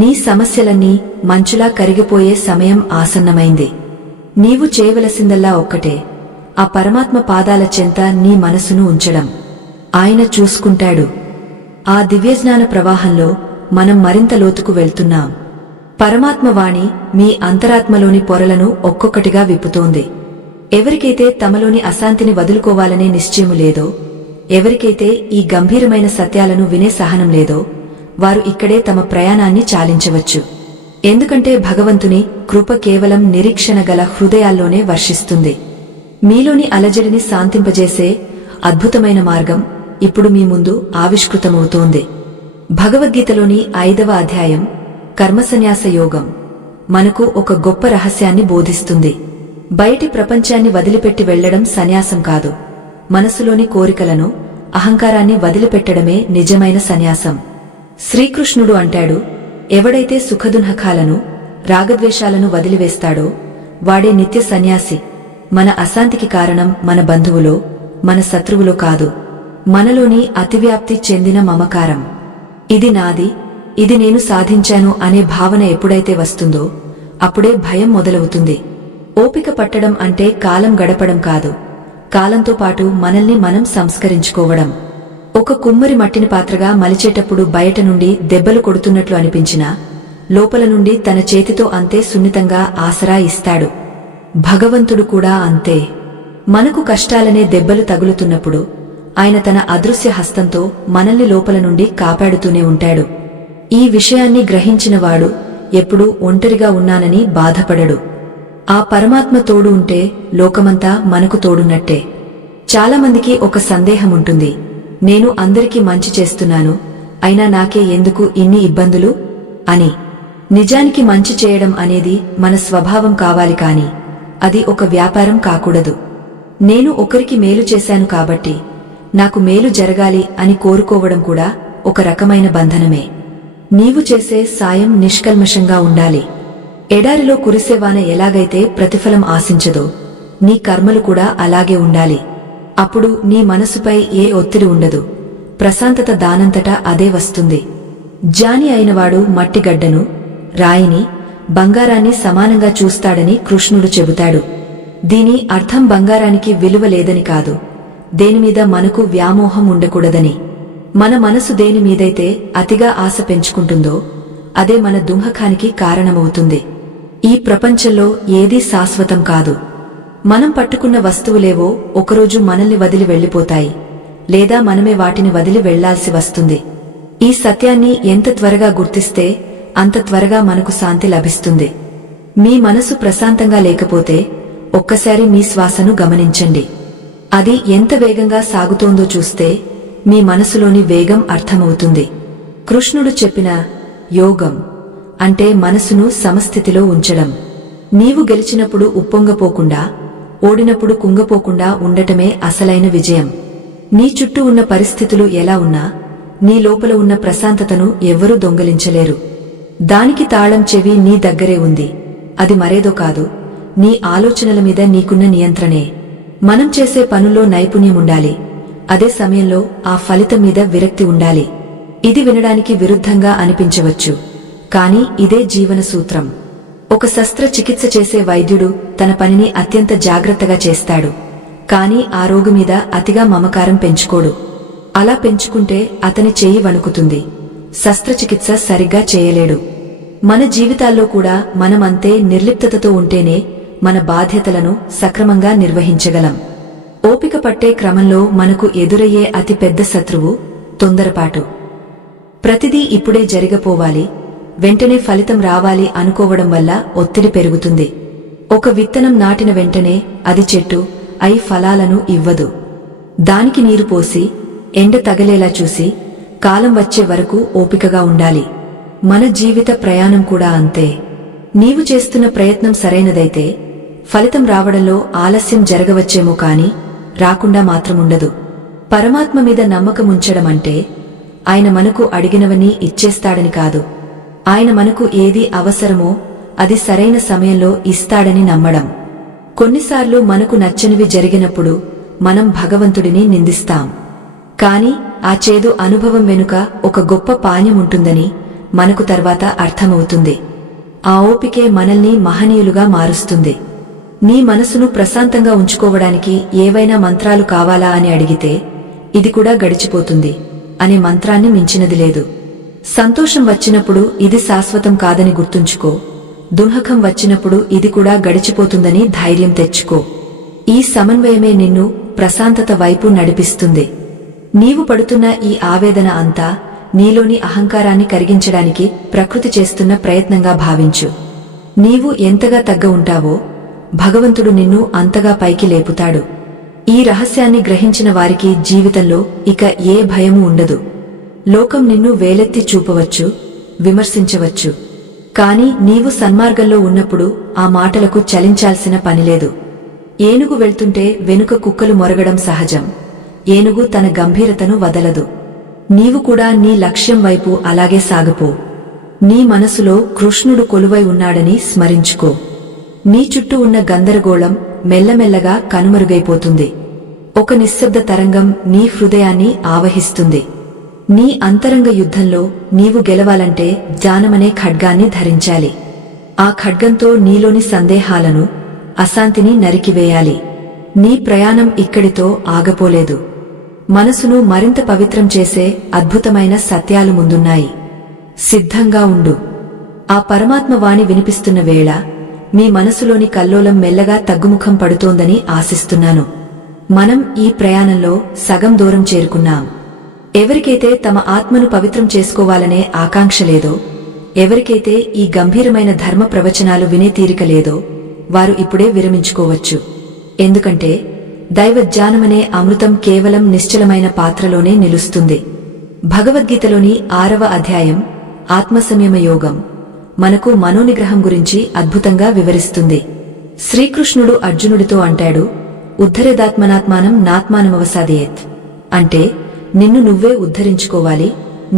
నీ సమస్యలన్నీ మంచులా కరిగిపోయే సమయం ఆసన్నమైంది. నీవు చేయవలసిందల్లా ఒక్కటే, ఆ పరమాత్మ పాదాల చెంత నీ మనసును ఉంచడం. ఆయన చూసుకుంటాడు. ఆ దివ్యజ్ఞాన ప్రవాహంలో మనం మరింత లోతుకు వెళ్తున్నాం. పరమాత్మవాణి మీ అంతరాత్మలోని పొరలను ఒక్కొక్కటిగా విప్పుతోంది. ఎవరికైతే తమలోని అశాంతిని వదులుకోవాలనే నిశ్చయము లేదో, ఎవరికైతే ఈ గంభీరమైన సత్యాలను వినే సహనం లేదో, వారు ఇక్కడే తమ ప్రయాణాన్ని చాలించవచ్చు. ఎందుకంటే భగవంతుని కృప కేవలం నిరీక్షణ గల హృదయాల్లోనే వర్షిస్తుంది. మీలోని అలజడిని శాంతింపజేసే అద్భుతమైన మార్గం ఇప్పుడు మీ ముందు ఆవిష్కృతమవుతోంది. భగవద్గీతలోని 5వ అధ్యాయం కర్మసన్యాస యోగం మనకు ఒక గొప్ప రహస్యాన్ని బోధిస్తుంది. బయటి ప్రపంచాన్ని వదిలిపెట్టి వెళ్లడం సన్యాసం కాదు, మనసులోని కోరికలను, అహంకారాన్ని వదిలిపెట్టడమే నిజమైన సన్యాసం. శ్రీకృష్ణుడు అంటాడు, ఎవడైతే సుఖదుఃఖాలను, రాగద్వేషాలను వదిలివేస్తాడో వాడే నిత్య సన్యాసి. మన అశాంతికి కారణం మన బంధువులో, మన శత్రువులో కాదు, మనలోని అతివ్యాప్తి చెందిన మమకారం. ఇది నాది, ఇది నేను సాధించాను అనే భావన ఎప్పుడైతే వస్తుందో అప్పుడే భయం మొదలవుతుంది. ఓపిక పట్టడం అంటే కాలం గడపడం కాదు, కాలంతో పాటు మనల్ని మనం సంస్కరించుకోవడం. ఒక కుమ్మరి మట్టిని పాత్రగా మలిచేటప్పుడు బయట నుండి దెబ్బలు కొడుతున్నట్లు అనిపించినా లోపల నుండి తన చేతితో అంతే సున్నితంగా ఆసరా ఇస్తాడు. భగవంతుడు కూడా అంతే. మనకు కష్టాలనే దెబ్బలు తగులుతున్నప్పుడు ఆయన తన అదృశ్య హస్తంతో మనల్ని లోపల నుండి కాపాడుతూనే ఉంటాడు. ఈ విషయాన్ని గ్రహించినవాడు ఎప్పుడూ ఒంటరిగా ఉన్నానని బాధపడడు. ఆ పరమాత్మ తోడు ఉంటే లోకమంతా మనకు తోడున్నట్టే. చాలామందికి ఒక సందేహముంటుంది, నేను అందరికీ మంచి చేస్తున్నాను, అయినా నాకే ఎందుకు ఇన్ని ఇబ్బందులు అని. నిజానికి మంచి చేయడం అనేది మన స్వభావం కావాలి కాని అది ఒక వ్యాపారం కాకూడదు. నేను ఒకరికి మేలు చేశాను కాబట్టి నాకు మేలు జరగాలి అని కోరుకోవడం కూడా ఒక రకమైన బంధనమే. నీవు చేసే సాయం నిష్కల్మషంగా ఉండాలి. ఎడారిలో కురిసేవాన ఎలాగైతే ప్రతిఫలం ఆశించదో నీ కర్మలు కూడా అలాగే ఉండాలి. అప్పుడు నీ మనసుపై ఏ ఒత్తిడి ఉండదు, ప్రశాంతత దానంతటా అదే వస్తుంది. జ్ఞాని అయినవాడు మట్టిగడ్డను, రాయిని, బంగారాన్ని సమానంగా చూస్తాడని కృష్ణుడు చెబుతాడు. దీని అర్థం బంగారానికి విలువ లేదని కాదు, దేనిమీద మనకు వ్యామోహం ఉండకూడదని. మన మనసు దేనిమీదైతే అతిగా ఆశ పెంచుకుంటుందో అదే మన దుంహకానికి కారణమవుతుంది. ఈ ప్రపంచంలో ఏదీ శాశ్వతం కాదు. మనం పట్టుకున్న వస్తువులేవో ఒకరోజు మనల్ని వదిలి వెళ్లిపోతాయి, లేదా మనమే వాటిని వదిలి వెళ్లాల్సి వస్తుంది. ఈ సత్యాన్ని ఎంత త్వరగా గుర్తిస్తే అంత త్వరగా మనకు శాంతి లభిస్తుంది. మీ మనసు ప్రశాంతంగా లేకపోతే ఒక్కసారి మీ శ్వాసను గమనించండి. అది ఎంత వేగంగా సాగుతోందో చూస్తే మీ మనసులోని వేగం అర్థమవుతుంది. కృష్ణుడు చెప్పిన యోగం అంటే మనసును సమస్థితిలో ఉంచడం. నీవు గెలిచినప్పుడు ఉప్పొంగపోకుండా, ఓడినప్పుడు కుంగపోకుండా ఉండటమే అసలైన విజయం. నీ చుట్టూ ఉన్న పరిస్థితులు ఎలా ఉన్నా నీ లోపల ఉన్న ప్రశాంతతను ఎవ్వరూ దొంగలించలేరు. దానికి తాళం చెవి నీ దగ్గరే ఉంది. అది మరేదో కాదు, నీ ఆలోచనల మీద నీకున్న నియంత్రణే. మనం చేసే పనుల్లో నైపుణ్యముండాలి, అదే సమయంలో ఆ ఫలితం మీద విరక్తి ఉండాలి. ఇది వినడానికి విరుద్ధంగా అనిపించవచ్చు, కాని ఇదే జీవన సూత్రం. ఒక శస్త్రచికిత్స చేసే వైద్యుడు తన పనిని అత్యంత జాగ్రత్తగా చేస్తాడు, కాని ఆ రోగి మీద అతిగా మమకారం పెంచుకోడు. అలా పెంచుకుంటే అతని చెయ్యి వణుకుతుంది, శస్త్రచికిత్స సరిగ్గా చేయలేడు. మన జీవితాల్లో కూడా మనమంతే నిర్లిప్తతతో ఉంటేనే మన బాధ్యతలను సక్రమంగా నిర్వహించగలం. ఓపిక పట్టే క్రమంలో మనకు ఎదురయ్యే అతి పెద్ద శత్రువు తొందరపాటు. ప్రతిదీ ఇప్పుడే జరిగిపోవాలి, వెంటనే ఫలితం రావాలి అనుకోవడం వల్ల ఒత్తిడి పెరుగుతుంది. ఒక విత్తనం నాటిన వెంటనే అది చెట్టు అయి ఫలాలను ఇవ్వదు. దానికి నీరు పోసి, ఎండ తగలేలా చూసి, కాలం వచ్చే వరకు ఓపికగా ఉండాలి. మన జీవిత ప్రయాణం కూడా అంతే. నీవు చేస్తున్న ప్రయత్నం సరైనదైతే ఫలితం రావడంలో ఆలస్యం జరగవచ్చేమో కాని రాకుండా మాత్రముండదు. పరమాత్మ మీద నమ్మకముంచడమంటే ఆయన మనకు అడిగినవన్నీ ఇచ్చేస్తాడని కాదు, ఆయన మనకు ఏది అవసరమో అది సరైన సమయంలో ఇస్తాడని నమ్మడం. కొన్నిసార్లు మనకు నచ్చనివి జరిగినప్పుడు మనం భగవంతుడిని నిందిస్తాం, కాని ఆ చేదు అనుభవం వెనుక ఒక గొప్ప పాణ్యముంటుందని మనకు తర్వాత అర్థమవుతుంది. ఆ ఓపికే మనల్ని మహనీయులుగా మారుస్తుంది. నీ మనసును ప్రశాంతంగా ఉంచుకోవడానికి ఏవైనా మంత్రాలు కావాలా అని అడిగితే ఇది కూడా గడిచిపోతుంది అనే మంత్రాన్ని మించినది లేదు. సంతోషం వచ్చినప్పుడు ఇది శాశ్వతం కాదని గుర్తుంచుకో, దుఃఖం వచ్చినప్పుడు ఇది కూడా గడిచిపోతుందని ధైర్యం తెచ్చుకో. ఈ సమన్వయమే నిన్ను ప్రశాంతత వైపు నడిపిస్తుంది. నీవు పడుతున్న ఈ ఆవేదన అంతా నీలోని అహంకారాన్ని కరిగించడానికి ప్రకృతి చేస్తున్న ప్రయత్నంగా భావించు. నీవు ఎంతగా తగ్గ ఉంటావో భగవంతుడు నిన్ను అంతగా పైకి లేపుతాడు. ఈ రహస్యాన్ని గ్రహించిన వారికి జీవితంలో ఇక ఏ భయమూ ఉండదు. లోకం నిన్ను వేలెత్తి చూపవచ్చు, విమర్శించవచ్చు, కాని నీవు సన్మార్గంలో ఉన్నప్పుడు ఆ మాటలకు చలించాల్సిన పనిలేదు. ఏనుగు వెళ్తుంటే వెనుక కుక్కలు మొరగడం సహజం. ఏనుగు తన గంభీరతను వదలదు. నీవు కూడా నీ లక్ష్యం వైపు అలాగే సాగిపో. నీ మనసులో కృష్ణుడు కొలువై ఉన్నాడని స్మరించుకో. నీ చుట్టూ ఉన్న గందరగోళం మెల్లమెల్లగా కనుమరుగైపోతుంది. ఒక నిశ్శబ్ద తరంగం నీ హృదయాన్ని ఆవహిస్తుంది. నీ అంతరంగ యుద్ధంలో నీవు గెలవాలంటే జ్ఞానమనే ఖడ్గాన్ని ధరించాలి. ఆ ఖడ్గంతో నీలోని సందేహాలను, అశాంతిని నరికివేయాలి. నీ ప్రయాణం ఇక్కడితో ఆగపోలేదు. మనసును మరింత పవిత్రం చేసే అద్భుతమైన సత్యాలు ముందున్నాయి. సిద్ధంగా ఉండు. ఆ పరమాత్మ వాణి వినిపిస్తున్న వేళ మీ మనసులోని కల్లోలం మెల్లగా తగ్గుముఖం పడుతోందని ఆశిస్తున్నాను. మనం ఈ ప్రయాణంలో సగం దూరం చేరుకున్నాం. ఎవరికైతే తమ ఆత్మను పవిత్రం చేసుకోవాలనే ఆకాంక్ష లేదో, ఎవరికైతే ఈ గంభీరమైన ధర్మ ప్రవచనాలు వినే తీరిక లేదో, వారు ఇప్పుడే విరమించుకోవచ్చు. ఎందుకంటే దైవజ్ఞానమనే అమృతం కేవలం నిశ్చలమైన పాత్రలోనే నిలుస్తుంది. భగవద్గీతలోని 6వ అధ్యాయం ఆత్మసంయమ యోగం మనకు మనోనిగ్రహం గురించి అద్భుతంగా వివరిస్తుంది. శ్రీకృష్ణుడు అర్జునుడితో అంటాడు, ఉద్ధరేదాత్మనాత్మానం నాత్మానమవసాదయేత్. అంటే నిన్ను నువ్వే ఉద్ధరించుకోవాలి,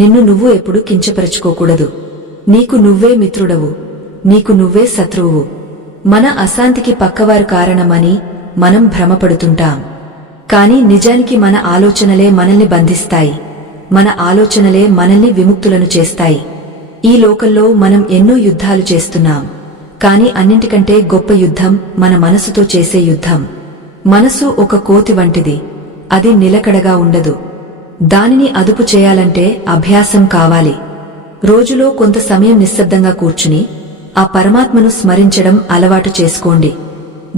నిన్ను నువ్వు ఎప్పుడు కించపరచుకోకూడదు. నీకు నువ్వే మిత్రుడవు, నీకు నువ్వే శత్రువు. మన అశాంతికి పక్కవారు కారణమని మనం భ్రమపడుతుంటాం. కాని నిజానికి మన ఆలోచనలే మనల్ని బంధిస్తాయి, మన ఆలోచనలే మనల్ని విముక్తులను చేస్తాయి. ఈ లోకంలో మనం ఎన్నో యుద్ధాలు చేస్తున్నాం, కాని అన్నింటికంటే గొప్ప యుద్ధం మన మనసుతో చేసే యుద్ధం. మనసు ఒక కోతి వంటిది, అది నిలకడగా ఉండదు. దానిని అదుపు చేయాలంటే అభ్యాసం కావాలి. రోజులో కొంత సమయం నిశ్శబ్దంగా కూర్చుని ఆ పరమాత్మను స్మరించడం అలవాటు చేసుకోండి.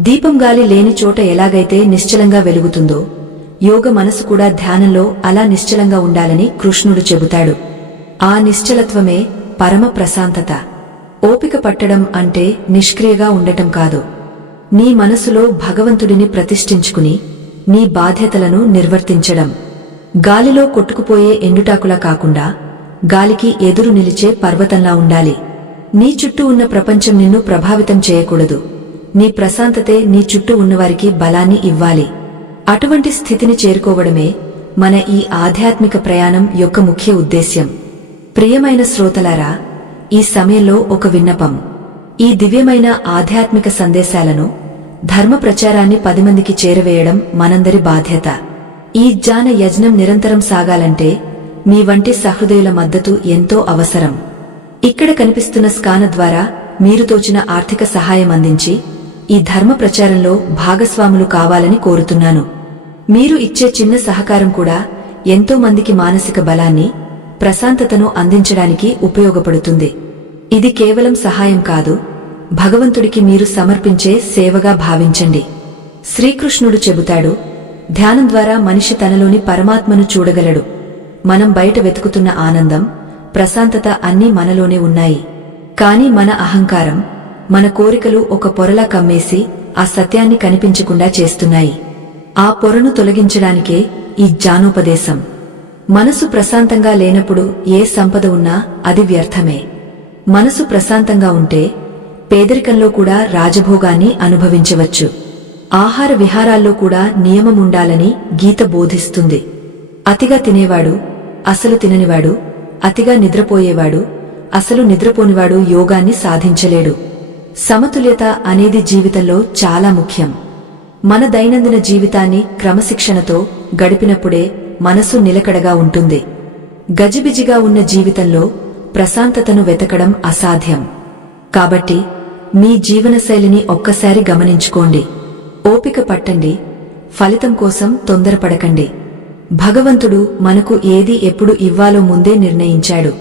దీపం గాలి లేని చోట ఎలాగైతే నిశ్చలంగా వెలుగుతుందో, యోగ మనసు కూడా ధ్యానంలో అలా నిశ్చలంగా ఉండాలని కృష్ణుడు చెబుతాడు. ఆ నిశ్చలత్వమే పరమ ప్రశాంతత. ఓపిక పట్టడం అంటే నిష్క్రియగా ఉండటం కాదు. నీ మనసులో భగవంతుడిని ప్రతిష్ఠించుకుని నీ బాధ్యతలను నిర్వర్తించడం. గాలిలో కొట్టుకుపోయే ఎండుటాకులా కాకుండా గాలికి ఎదురు నిలిచే పర్వతంలా ఉండాలి. నీ చుట్టూ ఉన్న ప్రపంచం నిన్ను ప్రభావితం చేయకూడదు. నీ ప్రశాంతతే నీ చుట్టూ ఉన్నవారికి బలాన్ని ఇవ్వాలి. అటువంటి స్థితిని చేరుకోవడమే మన ఈ ఆధ్యాత్మిక ప్రయాణం యొక్క ముఖ్య ఉద్దేశ్యం. ప్రియమైన శ్రోతలారా, ఈ సమయంలో ఒక విన్నపం. ఈ దివ్యమైన ఆధ్యాత్మిక సందేశాలను, ధర్మ ప్రచారాన్ని 10 మందికి చేరవేయడం మనందరి బాధ్యత. ఈ జ్ఞాన యజ్ఞం నిరంతరం సాగాలంటే మీ వంటి సహృదయుల మద్దతు ఎంతో అవసరం. ఇక్కడ కనిపిస్తున్న స్కాన ద్వారా మీరు తోచిన ఆర్థిక సహాయం అందించి ఈ ధర్మ ప్రచారంలో భాగస్వాములు కావాలని కోరుతున్నాను. మీరు ఇచ్చే చిన్న సహకారం కూడా ఎంతో మందికి మానసిక బలాన్ని, ప్రశాంతతను అందించడానికి ఉపయోగపడుతుంది. ఇది కేవలం సహాయం కాదు, భగవంతుడికి మీరు సమర్పించే సేవగా భావించండి. శ్రీకృష్ణుడు చెబుతాడు, ధ్యానం ద్వారా మనిషి తనలోని పరమాత్మను చూడగలడు. మనం బయట వెతుకుతున్న ఆనందం, ప్రశాంతత అన్నీ మనలోనే ఉన్నాయి. కాని మన అహంకారం, మన కోరికలు ఒక పొరలా కమ్మేసి ఆ సత్యాన్ని కనిపించకుండా చేస్తున్నాయి. ఆ పొరను తొలగించడానికే ఈ జ్ఞానోపదేశం. మనసు ప్రశాంతంగా లేనప్పుడు ఏ సంపద ఉన్నా అది వ్యర్థమే. మనసు ప్రశాంతంగా ఉంటే పేదరికంలో కూడా రాజభోగాన్ని అనుభవించవచ్చు. ఆహార విహారాల్లో కూడా నియమముండాలని గీత బోధిస్తుంది. అతిగా తినేవాడు అసలు తిననివాడు, అతిగా నిద్రపోయేవాడు అసలు నిద్రపోనివాడు యోగాన్ని సాధించలేడు. సమతుల్యత అనేది జీవితంలో చాలా ముఖ్యం. మన దైనందిన జీవితాన్ని క్రమశిక్షణతో గడిపినప్పుడే మనసు నిలకడగా ఉంటుంది. గజిబిజిగా ఉన్న జీవితంలో ప్రశాంతతను వెతకడం అసాధ్యం. కాబట్టి మీ జీవనశైలిని ఒక్కసారి గమనించుకోండి. ఓపిక పట్టండి, ఫలితం కోసం తొందరపడకండి. భగవంతుడు మనకు ఏది ఎప్పుడు ఇవ్వాలో ముందే నిర్ణయించాడు.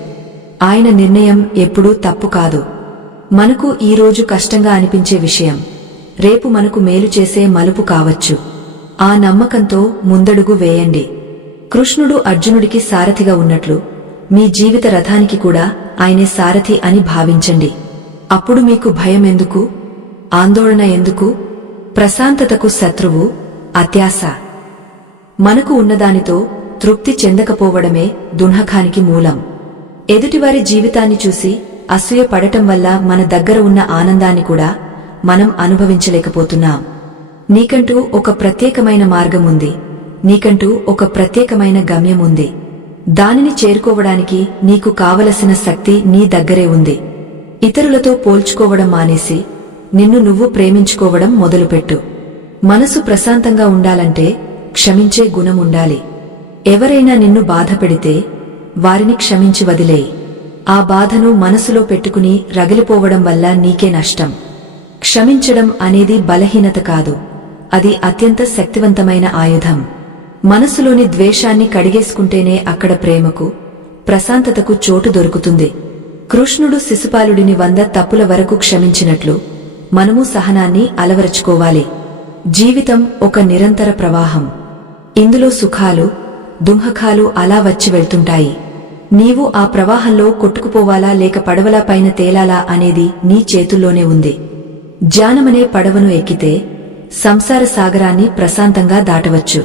ఆయన నిర్ణయం ఎప్పుడూ తప్పు కాదు. మనకు ఈరోజు కష్టంగా అనిపించే విషయం రేపు మనకు మేలు చేసే మలుపు కావచ్చు. ఆ నమ్మకంతో ముందడుగు వేయండి. కృష్ణుడు అర్జునుడికి సారథిగా ఉన్నట్లు మీ జీవిత రథానికి కూడా ఆయనే సారథి అని భావించండి. అప్పుడు మీకు భయం ఎందుకు, ఆందోళన ఎందుకు? ప్రశాంతతకు శత్రువు అత్యాశ. మనకు ఉన్నదానితో తృప్తి చెందకపోవడమే దున్హకానికి మూలం. ఎదుటివారి జీవితాన్ని చూసి అసూయ పడటం వల్ల మన దగ్గర ఉన్న ఆనందాన్ని కూడా మనం అనుభవించలేకపోతున్నాం. నీకంటూ ఒక ప్రత్యేకమైన మార్గం ఉంది, నీకంటూ ఒక ప్రత్యేకమైన గమ్యం ఉంది. దానిని చేరుకోవడానికి నీకు కావలసిన శక్తి నీ దగ్గరే ఉంది. ఇతరులతో పోల్చుకోవడం మానేసి నిన్ను నువ్వు ప్రేమించుకోవడం మొదలుపెట్టు. మనసు ప్రశాంతంగా ఉండాలంటే క్షమించే గుణం ఉండాలి. ఎవరైనా నిన్ను బాధపెడితే వారిని క్షమించి వదిలేయి. ఆ బాధను మనసులో పెట్టుకుని రగిలిపోవడం వల్ల నీకే నష్టం. క్షమించడం అనేది బలహీనత కాదు, అది అత్యంత శక్తివంతమైన ఆయుధం. మనసులోని ద్వేషాన్ని కడిగేసుకుంటేనే అక్కడ ప్రేమకు, ప్రశాంతతకు చోటు దొరుకుతుంది. కృష్ణుడు శిశుపాలుడిని 100 తప్పుల వరకు క్షమించినట్లు మనము సహనాన్ని అలవరచుకోవాలి. జీవితం ఒక నిరంతర ప్రవాహం. ఇందులో సుఖాలు, దుఃఖాలు అలా వచ్చి వెళ్తుంటాయి. నీవు ఆ ప్రవాహంలో కొట్టుకుపోవాలా లేక పడవలా పైన తేలాలా అనేది నీ చేతుల్లోనే ఉంది. జ్ఞానమనే పడవను ఎక్కితే సంసార సాగరాన్ని ప్రశాంతంగా దాటవచ్చు.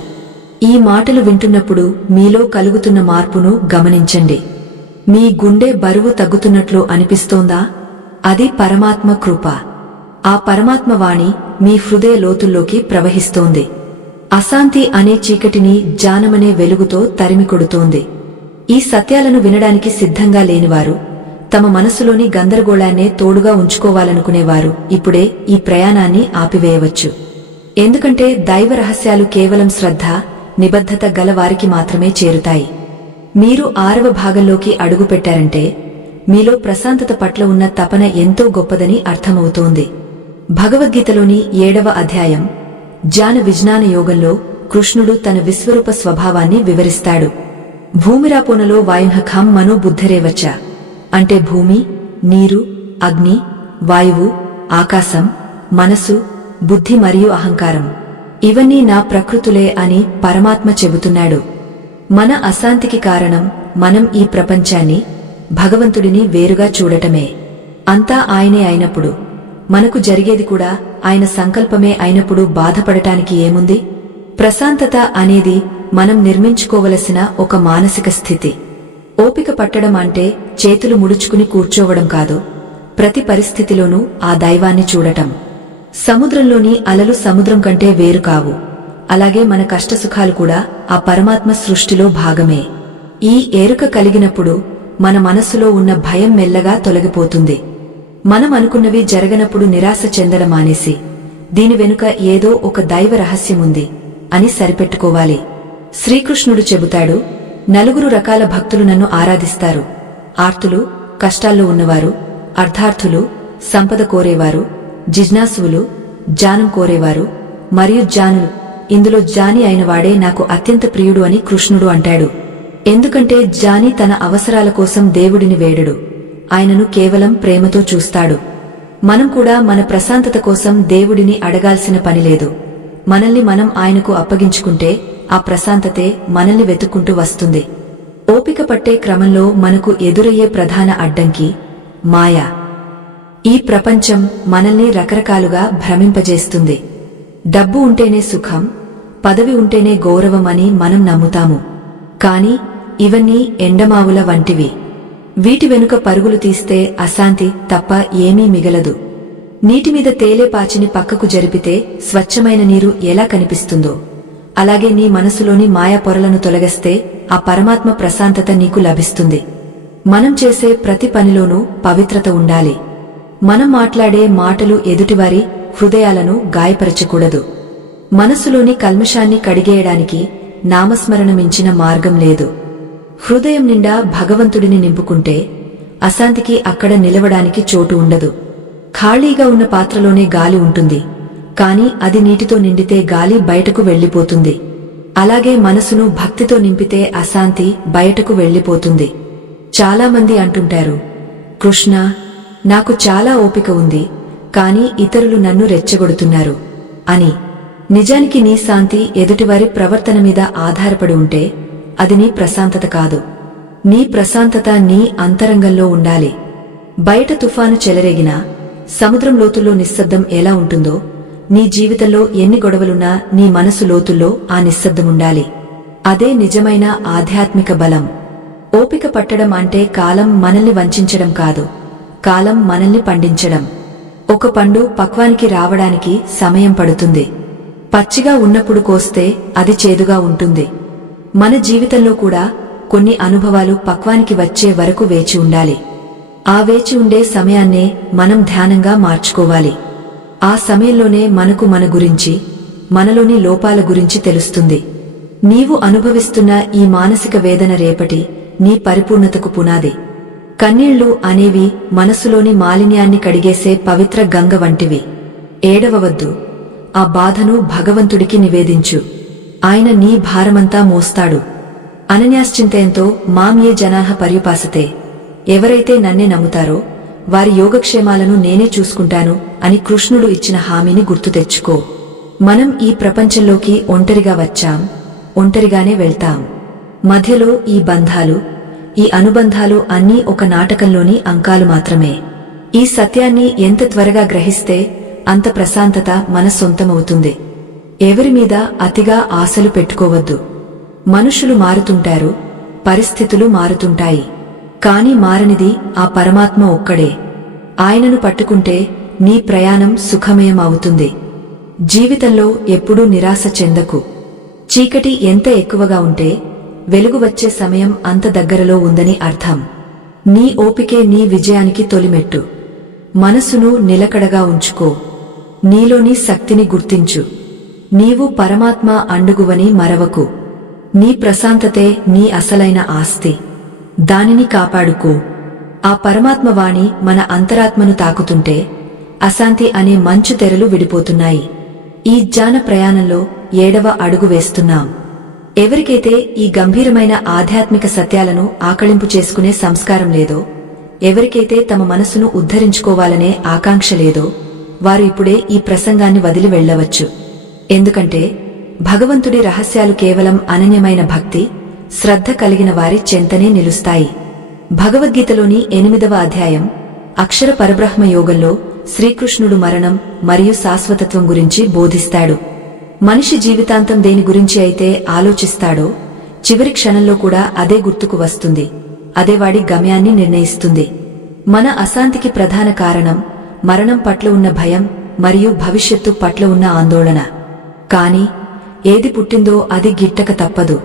ఈ మాటలు వింటున్నప్పుడు మీలో కలుగుతున్న మార్పును గమనించండి. మీ గుండె బరువు తగ్గుతున్నట్లు అనిపిస్తోందా? అది పరమాత్మ కృప. ఆ పరమాత్మ వాణి మీ హృదయ లోతుల్లోకి ప్రవహిస్తోంది. అశాంతి అనే చీకటిని జ్ఞానమనే వెలుగుతో తరిమికొడుతోంది. ఈ సత్యాలను వినడానికి సిద్ధంగా లేనివారు, తమ మనసులోని గందరగోళాన్నే తోడుగా ఉంచుకోవాలనుకునేవారు ఇప్పుడే ఈ ప్రయాణాన్ని ఆపివేయవచ్చు. ఎందుకంటే దైవ రహస్యాలు కేవలం శ్రద్ధ, నిబద్ధత గల వారికి మాత్రమే చేరుతాయి. మీరు 6వ భాగంలోకి అడుగుపెట్టారంటే మీలో ప్రశాంతత పట్ల ఉన్న తపన ఎంతో గొప్పదని అర్థమవుతోంది. భగవద్గీతలోని 7వ అధ్యాయం జ్ఞాన విజ్ఞాన యోగంలో కృష్ణుడు తన విశ్వరూప స్వభావాన్ని వివరిస్తాడు. భూమిరాపోనలో వాయుఃఖం మనో బుద్ధరేవచ అంటే భూమి, నీరు, అగ్ని, వాయువు, ఆకాశం, మనసు, బుద్ధి మరియు అహంకారం ఇవన్నీ నా ప్రకృతులే అని పరమాత్మ చెబుతున్నాడు. మన అశాంతికి కారణం మనం ఈ ప్రపంచాన్ని, భగవంతుడిని వేరుగా చూడటమే. అంతా ఆయనే అయినప్పుడు, మనకు జరిగేది కూడా ఆయన సంకల్పమే అయినప్పుడు బాధపడటానికి ఏముంది? ప్రశాంతత అనేది మనం నిర్మించుకోవలసిన ఒక మానసిక స్థితి. ఓపిక పట్టడం అంటే చేతులు ముడుచుకుని కూర్చోవడం కాదు, ప్రతి పరిస్థితిలోనూ ఆ దైవాన్ని చూడటం. సముద్రంలోని అలలు సముద్రం కంటే వేరు కావు. అలాగే మన కష్టసుఖాలు కూడా ఆ పరమాత్మ సృష్టిలో భాగమే. ఈ ఎరుక కలిగినప్పుడు మన మనస్సులో ఉన్న భయం మెల్లగా తొలగిపోతుంది. మనం అనుకున్నవి జరగనప్పుడు నిరాశ చెందడం మానేసి, దీని వెనుక ఏదో ఒక దైవ రహస్యముంది అని సరిపెట్టుకోవాలి. శ్రీకృష్ణుడు చెబుతాడు, 4 రకాల భక్తులు నన్ను ఆరాధిస్తారు. ఆర్తులు, కష్టాల్లో ఉన్నవారు, అర్థార్థులు, సంపద కోరేవారు, జిజ్ఞాసువులు, జ్ఞానం కోరేవారు మరియు జ్ఞానులు. ఇందులో జ్ఞాని అయినవాడే నాకు అత్యంత ప్రియుడు అని కృష్ణుడు అంటాడు. ఎందుకంటే జ్ఞాని తన అవసరాల కోసం దేవుడిని వేడడు, ఆయనను కేవలం ప్రేమతో చూస్తాడు. మనం కూడా మన ప్రశాంతత కోసం దేవుడిని అడగాల్సిన పనిలేదు. మనల్ని మనం ఆయనకు అప్పగించుకుంటే ఆ ప్రశాంతతే మనల్ని వెతుక్కుంటూ వస్తుంది. ఓపిక పట్టే క్రమంలో మనకు ఎదురయ్యే ప్రధాన అడ్డంకి మాయ. ఈ ప్రపంచం మనల్ని రకరకాలుగా భ్రమింపజేస్తుంది. డబ్బు ఉంటేనే సుఖం, పదవి ఉంటేనే గౌరవం అని మనం నమ్ముతాము. కాని ఇవన్నీ ఎండమావుల వంటివి. వీటి వెనుక పరుగులు తీస్తే అశాంతి తప్ప ఏమీ మిగలదు. నీటిమీద తేలే పాచిని పక్కకు జరిపితే స్వచ్ఛమైన నీరు ఎలా కనిపిస్తుందో, అలాగే నీ మనసులోని మాయా పొరలను తొలగిస్తే ఆ పరమాత్మ ప్రశాంతత నీకు లభిస్తుంది. మనం చేసే ప్రతి పనిలోనూ పవిత్రత ఉండాలి. మనం మాట్లాడే మాటలు ఎదుటివారి హృదయాలను గాయపరచకూడదు. మనసులోని కల్మషాన్ని కడిగేయడానికి నామస్మరణ మించిన మార్గం లేదు. హృదయం నిండా భగవంతుడిని నింపుకుంటే అశాంతికి అక్కడ నిలవడానికి చోటు ఉండదు. ఖాళీగా ఉన్న పాత్రలోనే గాలి ఉంటుంది, కాని అది నీటితో నిండితే గాలి బయటకు వెళ్లిపోతుంది. అలాగే మనసును భక్తితో నింపితే అశాంతి బయటకు వెళ్లిపోతుంది. చాలామంది అంటుంటారు, కృష్ణ, నాకు చాలా ఓపిక ఉంది, కాని ఇతరులు నన్ను రెచ్చగొడుతున్నారు అని. నిజానికి నీ శాంతి ఎదుటివారి ప్రవర్తన మీద ఆధారపడి ఉంటే అది నీ ప్రశాంతత కాదు. నీ ప్రశాంతత నీ అంతరంగంలో ఉండాలి. బయట తుఫాను చెలరేగినా, సముద్రం లోతుల్లో నిశ్శబ్దం ఎలా ఉంటుందో, నీ జీవితంలో ఎన్ని గొడవలున్నా నీ మనసు లోతుల్లో ఆ నిశ్శబ్దముండాలి. అదే నిజమైన ఆధ్యాత్మిక బలం. ఓపిక పట్టడం అంటే కాలం మనల్ని వంచించడం కాదు, కాలం మనల్ని పండించడం. ఒక పండు పక్వానికి రావడానికి సమయం పడుతుంది. పచ్చిగా ఉన్నప్పుడు కోస్తే అది చేదుగా ఉంటుంది. మన జీవితంలో కూడా కొన్ని అనుభవాలు పక్వానికి వచ్చే వరకు వేచి ఉండాలి. ఆ వేచి ఉండే సమయాన్నే మనం ధ్యానంగా మార్చుకోవాలి. ఆ సమయంలోనే మనకు మన గురించి, మనలోని లోపాల గురించి తెలుస్తుంది. నీవు అనుభవిస్తున్న ఈ మానసిక వేదన రేపటి నీ పరిపూర్ణతకు పునాది. కన్నీళ్లు అనేవి మనసులోని మాలిన్యాన్ని కడిగేసే పవిత్ర గంగ వంటివి. ఏడవవద్దు. ఆ బాధను భగవంతుడికి నివేదించు. ఆయన నీ భారమంతా మోస్తాడు. అనన్యాశ్చింతయంతో మాం ఏ జనాః పర్యుపాసతే. ఎవరైతే నన్నే నమ్ముతారో వారి యోగక్షేమాలను నేనే చూసుకుంటాను అని కృష్ణుడు ఇచ్చిన హామీని గుర్తు తెచ్చుకో. మనం ఈ ప్రపంచంలోకి ఒంటరిగా వచ్చాం, ఒంటరిగానే వెళ్తాం. మధ్యలో ఈ బంధాలు, ఈ అనుబంధాలు అన్నీ ఒక నాటకంలోని అంకాలు మాత్రమే. ఈ సత్యాన్ని ఎంత త్వరగా గ్రహిస్తే అంత ప్రశాంతత మన సొంతమవుతుంది. ఎవరి మీద అతిగా ఆశలు పెట్టుకోవద్దు. మనుషులు మారుతుంటారు, పరిస్థితులు మారుతుంటాయి. కాని మారనిది ఆ పరమాత్మ ఒక్కడే. ఆయనను పట్టుకుంటే నీ ప్రయాణం సుఖమయం అవుతుంది. జీవితంలో ఎప్పుడూ నిరాశ చెందకు. చీకటి ఎంత ఎక్కువగా ఉంటే వెలుగు వచ్చే సమయం అంత దగ్గరలో ఉందని అర్థం. నీ ఓపికే నీ విజయానికి తొలిమెట్టు. మనసును నిలకడగా ఉంచుకో. నీలోని శక్తిని గుర్తించు. నీవు పరమాత్మ అండుగువని మరవకు. నీ ప్రశాంతతే నీ అసలైన ఆస్తి. దానిని కాపాడుకో. ఆ పరమాత్మవాణి మన అంతరాత్మను తాకుతుంటే అశాంతి అనే మంచు తెరలు విడిపోతున్నాయి. ఈ జ్ఞాన ప్రయాణంలో 7వ అడుగు వేస్తున్నాం. ఎవరికైతే ఈ గంభీరమైన ఆధ్యాత్మిక సత్యాలను ఆకళింపు చేసుకునే సంస్కారం లేదో, ఎవరికైతే తమ మనసును ఉద్ధరించుకోవాలనే ఆకాంక్ష లేదో వారు ఇప్పుడే ఈ ప్రసంగాన్ని వదిలి వెళ్లవచ్చు. ఎందుకంటే భగవంతుడి రహస్యాలు కేవలం అనన్యమైన భక్తి, శ్రద్ధ కలిగిన వారి చెంతనే నిలుస్తాయి. భగవద్గీతలోని 8వ అధ్యాయం అక్షర పరబ్రహ్మ యోగంలో శ్రీకృష్ణుడు మరణం మరియు శాశ్వతత్వం గురించి బోధిస్తాడు. మనిషి జీవితాంతం దేని గురించి అయితే ఆలోచిస్తాడో చివరి క్షణంలో కూడా అదే గుర్తుకు వస్తుంది. అదే వాడి గమ్యాన్ని నిర్ణయిస్తుంది. మన అశాంతికి ప్రధాన కారణం మరణం పట్ల ఉన్న భయం మరియు భవిష్యత్తు పట్ల ఉన్న ఆందోళన. కాని ఏది పుట్టిందో అది గిట్టక తప్పదు.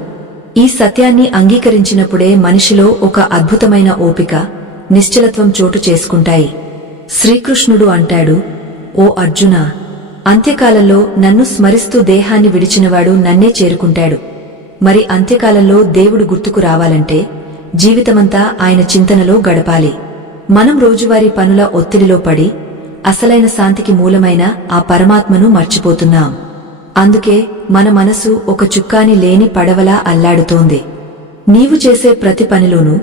ఈ సత్యాన్ని అంగీకరించినప్పుడే మనిషిలో ఒక అద్భుతమైన ఓపిక, నిశ్చలత్వం చోటు చేసుకుంటాయి. శ్రీకృష్ణుడు అంటాడు, ఓ అర్జునా, అంత్యకాలంలో నన్ను స్మరిస్తూ దేహాన్ని విడిచినవాడు నన్నే చేరుకుంటాడు. మరి అంత్యకాలంలో దేవుడు గుర్తుకు రావాలంటే జీవితమంతా ఆయన చింతనలో గడపాలి. మనం రోజువారీ పనుల ఒత్తిడిలో పడి అసలైన శాంతికి మూలమైన ఆ పరమాత్మను మర్చిపోతున్నాం. అందుకే మన మనసు ఒక చుక్కాని లేని పడవలా అల్లాడుతోంది. నీవు చేసే ప్రతి పనిలోనూ,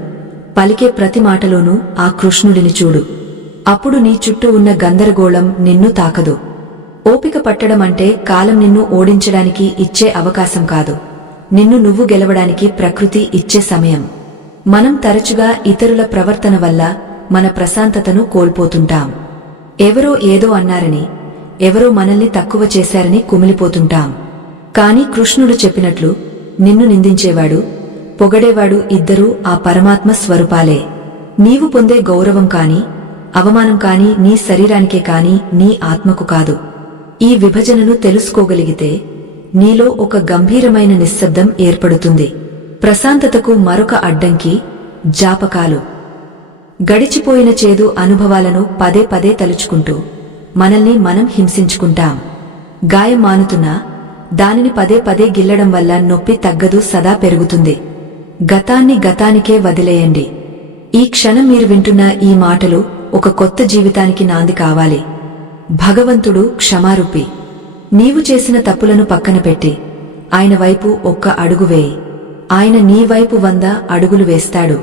పలికే ప్రతి మాటలోనూ ఆ కృష్ణుడిని చూడు. అప్పుడు నీ చుట్టూ ఉన్న గందరగోళం నిన్ను తాకదు. ఓపిక పట్టడం అంటే కాలం నిన్ను ఓడించడానికి ఇచ్చే అవకాశం కాదు, నిన్ను నువ్వు గెలవడానికి ప్రకృతి ఇచ్చే సమయం. మనం తరచుగా ఇతరుల ప్రవర్తన వల్ల మన ప్రశాంతతను కోల్పోతుంటాం. ఎవరో ఏదో అన్నారని, ఎవరో మనల్ని తక్కువ చేశారని కుమిలిపోతుంటాం. కాని కృష్ణుడు చెప్పినట్లు నిన్ను నిందించేవాడు, పొగడేవాడు ఇద్దరూ ఆ పరమాత్మ స్వరూపాలే. నీవు పొందే గౌరవం కాని, అవమానం కాని నీ శరీరానికే కాని నీ ఆత్మకు కాదు. ఈ విభజనను తెలుసుకోగలిగితే నీలో ఒక గంభీరమైన నిశ్శబ్దం ఏర్పడుతుంది. ప్రశాంతతకు మరొక అడ్డంకి జ్ఞాపకాలు. గడిచిపోయిన చేదు అనుభవాలను పదే పదే తలుచుకుంటూ మనల్ని మనం హింసించుకుంటాం. గాయం మానుతున్నా దానిని పదే పదే గిల్లడం వల్ల నొప్పి తగ్గదు, సదా పెరుగుతుంది. గతాన్ని గతానికే వదిలేయండి. ఈ క్షణం మీరు వింటున్న ఈ మాటలు ఒక కొత్త జీవితానికి నాంది కావాలి. భగవంతుడు క్షమారూపి. నీవు చేసిన తప్పులను పక్కన పెట్టి ఆయన వైపు ఒక్క అడుగు వేయి. ఆయన నీ వైపు 100 అడుగులు వేస్తాడు.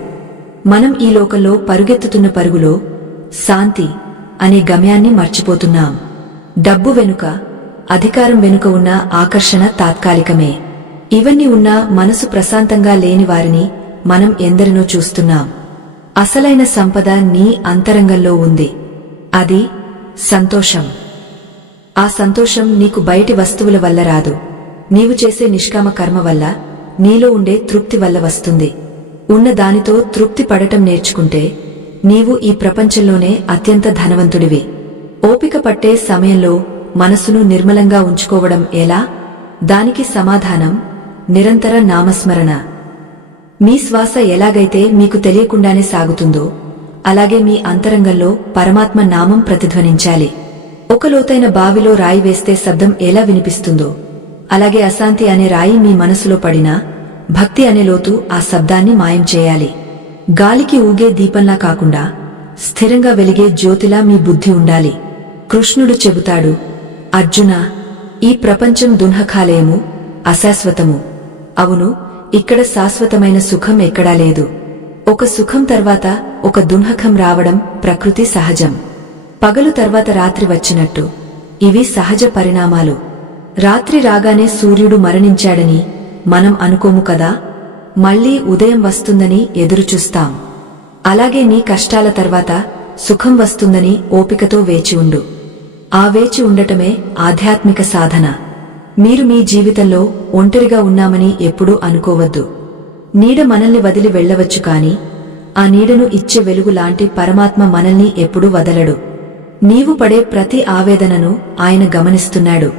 మనం ఈ లోకంలో పరుగెత్తుతున్న పరుగులో శాంతి అనే గమ్యాన్ని మర్చిపోతున్నాం. డబ్బు వెనుక, అధికారం వెనుక ఉన్న ఆకర్షణ తాత్కాలికమే. ఇవన్నీ ఉన్నా మనసు ప్రశాంతంగా లేని వారిని మనం ఎందరినో చూస్తున్నాం. అసలైన సంపద నీ అంతరంగంలో ఉంది. అది సంతోషం. ఆ సంతోషం నీకు బయటి వస్తువుల వల్ల రాదు. నీవు చేసే నిష్కామ కర్మ వల్ల, నీలో ఉండే తృప్తి వల్ల వస్తుంది. ఉన్న దానితో తృప్తి పడటం నేర్చుకుంటే నీవు ఈ ప్రపంచంలోనే అత్యంత ధనవంతుడివి. ఓపిక పట్టే సమయంలో మనసును నిర్మలంగా ఉంచుకోవడం ఎలా? దానికి సమాధానం నిరంతర నామస్మరణ. మీ శ్వాస ఎలాగైతే మీకు తెలియకుండానే సాగుతుందో అలాగే మీ అంతరంగంలో పరమాత్మ నామం ప్రతిధ్వనించాలి. ఒక లోతైన బావిలో రాయి వేస్తే శబ్దం ఎలా వినిపిస్తుందో అలాగే అశాంతి అనే రాయి మీ మనసులో పడినా భక్తి అనే లోతు ఆ శబ్దాన్ని మాయం చేయాలి. గాలికి ఊగే దీపంలా కాకుండా స్థిరంగా వెలిగే జ్యోతిలా మీ బుద్ధి ఉండాలి. కృష్ణుడు చెబుతాడు, అర్జునా, ఈ ప్రపంచం దున్హకాలయము, అశాశ్వతము. అవును, ఇక్కడ శాశ్వతమైన సుఖం ఎక్కడా లేదు. ఒక సుఖం తర్వాత ఒక దున్హకం రావడం ప్రకృతి సహజం. పగలు తర్వాత రాత్రి వచ్చినట్టు ఇవి సహజ పరిణామాలు. రాత్రి రాగానే సూర్యుడు మరణించాడని మనం అనుకోము కదా, మళ్లీ ఉదయం వస్తుందని ఎదురుచూస్తాం. అలాగే నీ కష్టాల తర్వాత సుఖం వస్తుందని ఓపికతో వేచి ఉండు. ఆ వేచి ఉండటమే ఆధ్యాత్మిక సాధన. మీరు మీ జీవితంలో ఒంటరిగా ఉన్నామని ఎప్పుడూ అనుకోవద్దు. నీడ మనల్ని వదిలి వెళ్లవచ్చు కాని ఆ నీడను ఇచ్చే వెలుగు లాంటి పరమాత్మ మనల్ని ఎప్పుడూ వదలడు. నీవు పడే ప్రతి ఆవేదనను ఆయన గమనిస్తున్నాడు.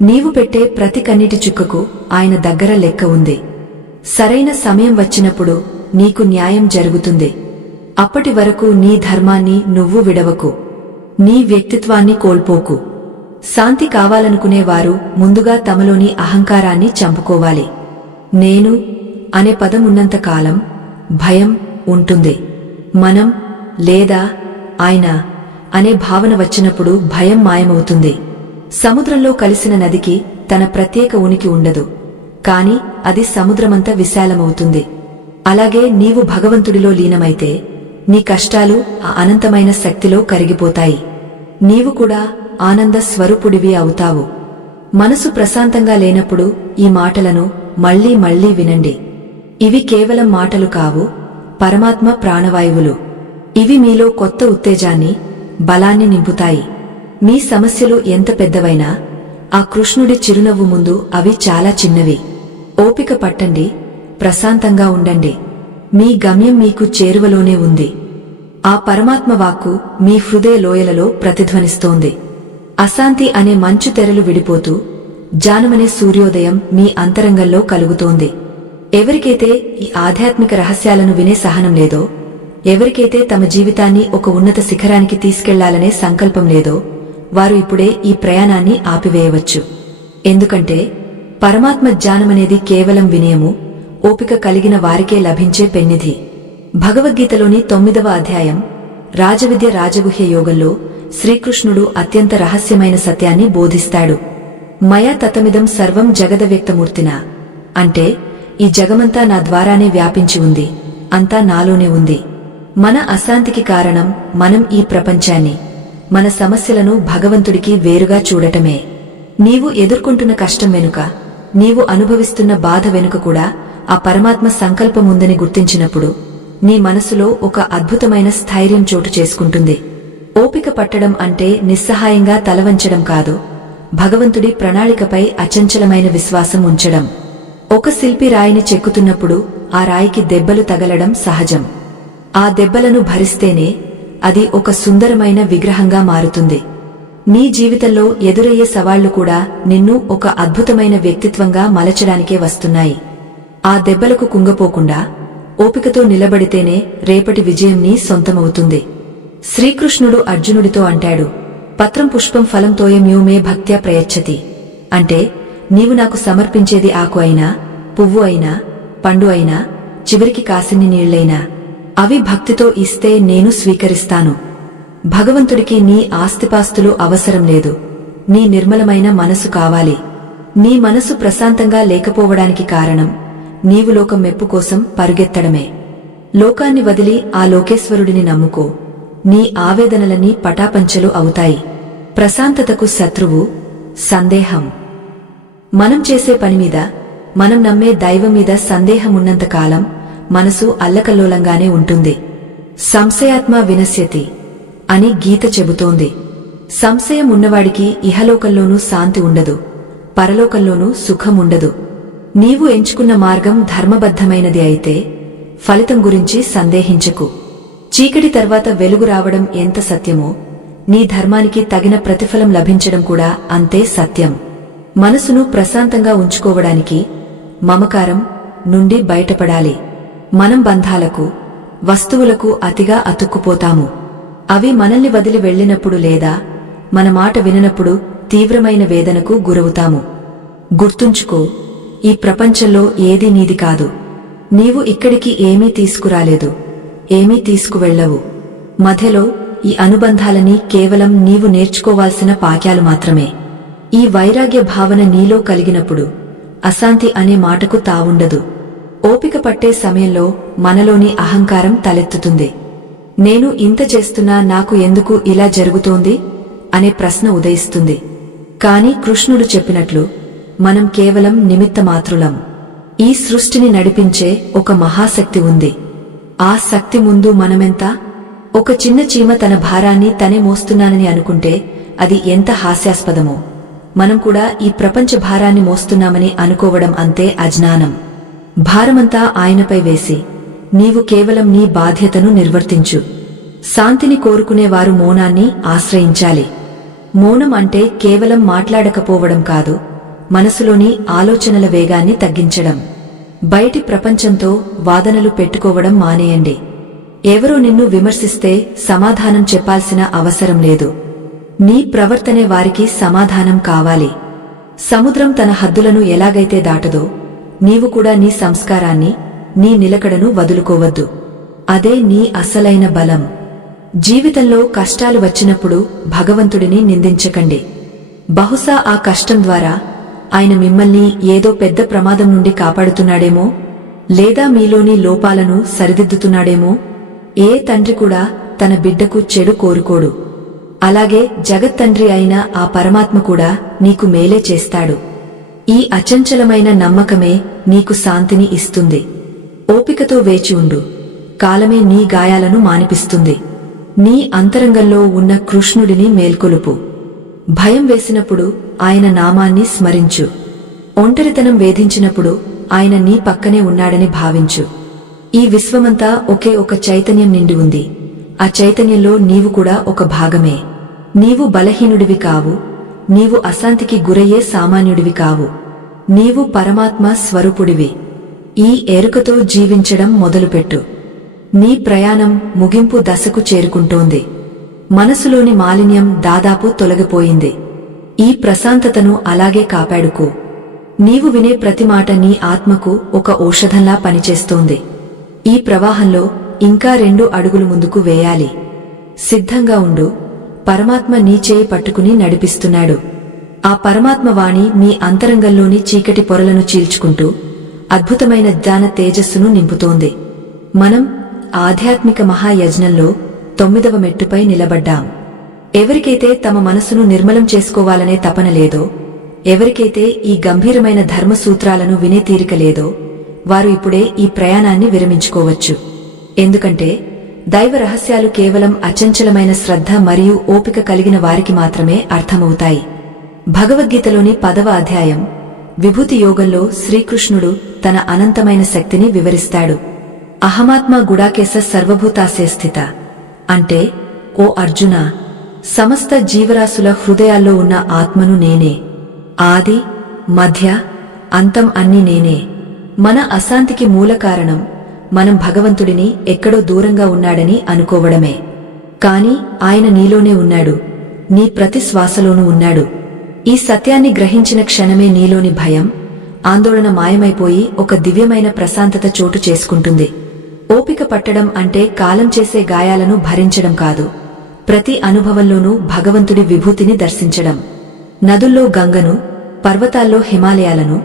నీవు పెట్టే ప్రతి కన్నీటి చుక్కకు ఆయన దగ్గర లెక్క ఉంది. సరైన సమయం వచ్చినప్పుడు నీకు న్యాయం జరుగుతుంది. అప్పటి వరకు నీ ధర్మాన్ని నువ్వు విడవకు. నీ వ్యక్తిత్వాన్ని కోల్పోకు. శాంతి కావాలనుకునేవారు ముందుగా తమలోని అహంకారాన్ని చంపుకోవాలి. నేను అనే పదం ఉన్నంతకాలం భయం ఉంటుంది. మనం లేదా ఆయన అనే భావన వచ్చినప్పుడు భయం మాయమవుతుంది. సముద్రంలో కలిసిన నదికి తన ప్రత్యేక ఉనికి ఉండదు, కాని అది సముద్రమంతా విశాలమవుతుంది. అలాగే నీవు భగవంతుడిలో లీనమైతే నీ కష్టాలు ఆ అనంతమైన శక్తిలో కరిగిపోతాయి. నీవు కూడా ఆనంద స్వరూపుడివి అవుతావు. మనసు ప్రశాంతంగా లేనప్పుడు ఈ మాటలను మళ్లీ మళ్లీ వినండి. ఇవి కేవలం మాటలు కావు, పరమాత్మ ప్రాణవాయువులు. ఇవి మీలో కొత్త ఉత్తేజాన్ని, బలాన్ని నింపుతాయి. మీ సమస్యలు ఎంత పెద్దవైనా ఆ కృష్ణుడి చిరునవ్వు ముందు అవి చాలా చిన్నవి. ఓపిక పట్టండి, ప్రశాంతంగా ఉండండి. మీ గమ్యం మీకు చేరువలోనే ఉంది. ఆ పరమాత్మ వాక్కు మీ హృదయ లోయలలో ప్రతిధ్వనిస్తోంది. అశాంతి అనే మంచు తెరలు విడిపోతూ జానమనే సూర్యోదయం మీ అంతరంగంలో కలుగుతోంది. ఎవరికైతే ఈ ఆధ్యాత్మిక రహస్యాలను వినే సహనం లేదో, ఎవరికైతే తమ జీవితాన్ని ఒక ఉన్నత శిఖరానికి తీసుకెళ్లాలనే సంకల్పం లేదో, వారు ఇప్పుడే ఈ ప్రయాణాన్ని ఆపివేయవచ్చు. ఎందుకంటే పరమాత్మ జ్ఞానమనేది కేవలం వినయము, ఓపిక కలిగిన వారికే లభించే పెన్నిధి. భగవద్గీతలోని 9వ అధ్యాయం రాజవిద్య రాజగుహ్య యోగంలో శ్రీకృష్ణుడు అత్యంత రహస్యమైన సత్యాన్ని బోధిస్తాడు. మయా తతమిదం సర్వం జగదవ్యక్తమూర్తినా, అంటే ఈ జగమంతా నా ద్వారానే వ్యాపించి ఉంది, అంతా నాలోనే ఉంది. మన అశాంతికి కారణం మనం ఈ ప్రపంచాన్ని, మన సమస్యలను భగవంతుడికి వేరుగా చూడటమే. నీవు ఎదుర్కొంటున్న కష్టం వెనుక, నీవు అనుభవిస్తున్న బాధ వెనుక కూడా ఆ పరమాత్మ సంకల్పముందని గుర్తించినప్పుడు నీ మనసులో ఒక అద్భుతమైన స్థైర్యం చోటు చేసుకుంటుంది. ఓపిక పట్టడం అంటే నిస్సహాయంగా తలవంచడం కాదు, భగవంతుడి ప్రణాళికపై అచంచలమైన విశ్వాసం ఉంచడం. ఒక శిల్పి రాయిని చెక్కుతున్నప్పుడు ఆ రాయికి దెబ్బలు తగలడం సహజం. ఆ దెబ్బలను భరిస్తేనే అది ఒక సుందరమైన విగ్రహంగా మారుతుంది. నీ జీవితంలో ఎదురయ్యే సవాళ్లు కూడా నిన్ను ఒక అద్భుతమైన వ్యక్తిత్వంగా మలచడానికే వస్తున్నాయి. ఆ దెబ్బలకు కుంగపోకుండా ఓపికతో నిలబడితేనే రేపటి విజయం నీ సొంతమవుతుంది. శ్రీకృష్ణుడు అర్జునుడితో అంటాడు, పత్రం పుష్పం ఫలం తోయమ్యో మే భక్త్యా ప్రయచ్చతి. అంటే నీవు నాకు సమర్పించేది ఆకు అయినా, పువ్వు అయినా, పండు అయినా, చివరికి కాసిన్ని నీళ్లైనా అవి భక్తితో ఇస్తే నేను స్వీకరిస్తాను. భగవంతుడికి నీ ఆస్తిపాస్తులు అవసరం లేదు, నీ నిర్మలమైన మనసు కావాలి. నీ మనసు ప్రశాంతంగా లేకపోవడానికి కారణం నీవు లోకం మెప్పు కోసం పరుగెత్తడమే. లోకాన్ని వదిలి ఆ లోకేశ్వరుడిని నమ్ముకో, నీ ఆవేదనలన్నీ పటాపంచలు అవుతాయి. ప్రశాంతతకు శత్రువు సందేహం. మనం చేసే పనిమీద, మనం నమ్మే దైవం మీద సందేహమున్నంతకాలం మనసు అల్లకల్లోలంగానే ఉంటుంది. సంశయాత్మ వినశ్యతి అని గీత చెబుతోంది. సంశయం ఉన్నవాడికి ఇహలోకంలోనూ శాంతి ఉండదు, పరలోకంలోనూ సుఖం ఉండదు. నీవు ఎంచుకున్న మార్గం ధర్మబద్ధమైనది అయితే ఫలితం గురించి సందేహించకు. చీకటి తర్వాత వెలుగు రావడం ఎంత సత్యమో, నీ ధర్మానికి తగిన ప్రతిఫలం లభించడం కూడా అంతే సత్యం. మనసును ప్రశాంతంగా ఉంచుకోవడానికి మమకారం నుండి బయటపడాలి. మనం బంధాలకు, వస్తువులకు అతిగా అతుక్కుపోతాము. అవి మనల్ని వదిలి వెళ్లినప్పుడు లేదా మన మాట విననప్పుడు తీవ్రమైన వేదనకు గురవుతాము. గుర్తుంచుకో, ఈ ప్రపంచంలో ఏదీ నీది కాదు. నీవు ఇక్కడికి ఏమీ తీసుకురాలేదు, ఏమీ తీసుకువెళ్ళవు. మధ్యలో ఈ అనుబంధాలని కేవలం నీవు నేర్చుకోవాల్సిన పాఠాలు మాత్రమే. ఈ వైరాగ్య భావన నీలో కలిగినప్పుడు అశాంతి అనే మాటకు తావుండదు. ఓపిక పట్టే సమయంలో మనలోని అహంకారం తలెత్తుతుంది. నేను ఇంత చేస్తున్నా నాకు ఎందుకు ఇలా జరుగుతోంది అనే ప్రశ్న ఉదయిస్తుంది. కాని కృష్ణుడు చెప్పినట్లు మనం కేవలం నిమిత్తమాత్రులం. ఈ సృష్టిని నడిపించే ఒక మహాశక్తి ఉంది. ఆ శక్తి ముందు మనమెంత? ఒక చిన్న చీమ తన భారాన్ని తనే మోస్తున్నానని అనుకుంటే అది ఎంత హాస్యాస్పదమో, మనం కూడా ఈ ప్రపంచ భారాన్ని మోస్తున్నామని అనుకోవడం అంతే అజ్ఞానం. భారమంతా ఆయనపై వేసి నీవు కేవలం నీ బాధ్యతను నిర్వర్తించు. శాంతిని కోరుకునేవారు మౌనాన్ని ఆశ్రయించాలి. మౌనం అంటే కేవలం మాట్లాడకపోవడం కాదు, మనసులోని ఆలోచనల వేగాన్ని తగ్గించడం. బయటి ప్రపంచంతో వాదనలు పెట్టుకోవడం మానేయండి. ఎవరో నిన్ను విమర్శిస్తే సమాధానం చెప్పాల్సిన అవసరం లేదు. నీ ప్రవర్తనే వారికి సమాధానం కావాలి. సముద్రం తన హద్దులను ఎలాగైతే దాటదో, నీవు కూడా నీ సంస్కారాన్ని, నీ నిలకడను వదులుకోవద్దు. అదే నీ అసలైన బలం. జీవితంలో కష్టాలు వచ్చినప్పుడు భగవంతుడిని నిందించకండి. బహుశా ఆ కష్టం ద్వారా ఆయన మిమ్మల్ని ఏదో పెద్ద ప్రమాదం నుండి కాపాడుతున్నాడేమో, లేదా మీలోని లోపాలను సరిదిద్దుతున్నాడేమో. ఏ తండ్రి కూడా తన బిడ్డకు చెడు కోరుకోడు. అలాగే జగత్తండ్రి అయిన ఆ పరమాత్మ కూడా నీకు మేలే చేస్తాడు. ఈ అచంచలమైన నమ్మకమే నీకు శాంతిని ఇస్తుంది. ఓపికతో వేచి ఉండు. కాలమే నీ గాయాలను మానిపిస్తుంది. నీ అంతరంగంలో ఉన్న కృష్ణుడిని మేల్కొలుపు. భయం వేసినప్పుడు ఆయన నామాన్ని స్మరించు. ఒంటరితనం వేధించినప్పుడు ఆయన నీ పక్కనే ఉన్నాడని భావించు. ఈ విశ్వమంతా ఒకే ఒక చైతన్యం నిండి ఉంది. ఆ చైతన్యంలో నీవు కూడా ఒక భాగమే. నీవు బలహీనుడివి కావు. నీవు అశాంతికి గురయ్యే సామాన్యుడివి కావు. నీవు పరమాత్మ స్వరూపుడివి. ఈ ఎరుకతో జీవించడం మొదలుపెట్టు. నీ ప్రయాణం ముగింపు దశకు చేరుకుంటోంది. మనసులోని మాలిన్యం దాదాపు తొలగిపోయింది. ఈ ప్రశాంతతను అలాగే కాపాడుకో. నీవు వినే ప్రతి మాట నీ ఆత్మకు ఒక ఔషధంలా పనిచేస్తోంది. ఈ ప్రవాహంలో ఇంకా 2 అడుగులు ముందుకు వేయాలి. సిద్ధంగా ఉండు. పరమాత్మ నీ చేయి పట్టుకుని నడిపిస్తున్నాడు. ఆ పరమాత్మ వాణి మీ అంతరంగంలోని చీకటి పొరలను చీల్చుకుంటూ అద్భుతమైన జ్ఞాన తేజస్సును నింపుతోంది. మనం ఆధ్యాత్మిక మహాయజ్ఞంలో 9వ మెట్టుపై నిలబడ్డాం. ఎవరికైతే తమ మనసును నిర్మలం చేసుకోవాలనే తపన లేదో, ఎవరికైతే ఈ గంభీరమైన ధర్మసూత్రాలను వినే తీరిక లేదో, వారు ఇప్పుడే ఈ ప్రయాణాన్ని విరమించుకోవచ్చు. ఎందుకంటే దైవ రహస్యాలు కేవలం అచంచలమైన శ్రద్ధ మరియు ఓపిక కలిగిన వారికి మాత్రమే అర్థమవుతాయి. భగవద్గీతలోని 10వ అధ్యాయం విభూతి యోగంలో శ్రీకృష్ణుడు తన అనంతమైన శక్తిని వివరిస్తాడు. అహమాత్మ గుడాకేశ సర్వభూతాశయ స్థిత అంటే, ఓ అర్జున, సమస్త జీవరాశుల హృదయాల్లో ఉన్న ఆత్మను నేనే. ఆది, మధ్య, అంతం అన్నీ నేనే. మన అశాంతికి మూల కారణం మనం భగవంతుడిని ఎక్కడో దూరంగా ఉన్నాడని అనుకోవడమే. కాని ఆయన నీలోనే ఉన్నాడు. నీ ప్రతి శ్వాసలోనూ ఉన్నాడు. ఈ సత్యాన్ని గ్రహించిన క్షణమే నీలోని భయం, ఆందోళన మాయమైపోయి ఒక దివ్యమైన ప్రశాంతత చోటు చేసుకుంటుంది. ఓపిక పట్టడం అంటే కాలం చేసే గాయాలను భరించడం కాదు, ప్రతి అనుభవంలోనూ భగవంతుడి విభూతిని దర్శించడం. నదుల్లో గంగను, పర్వతాల్లో హిమాలయాలను,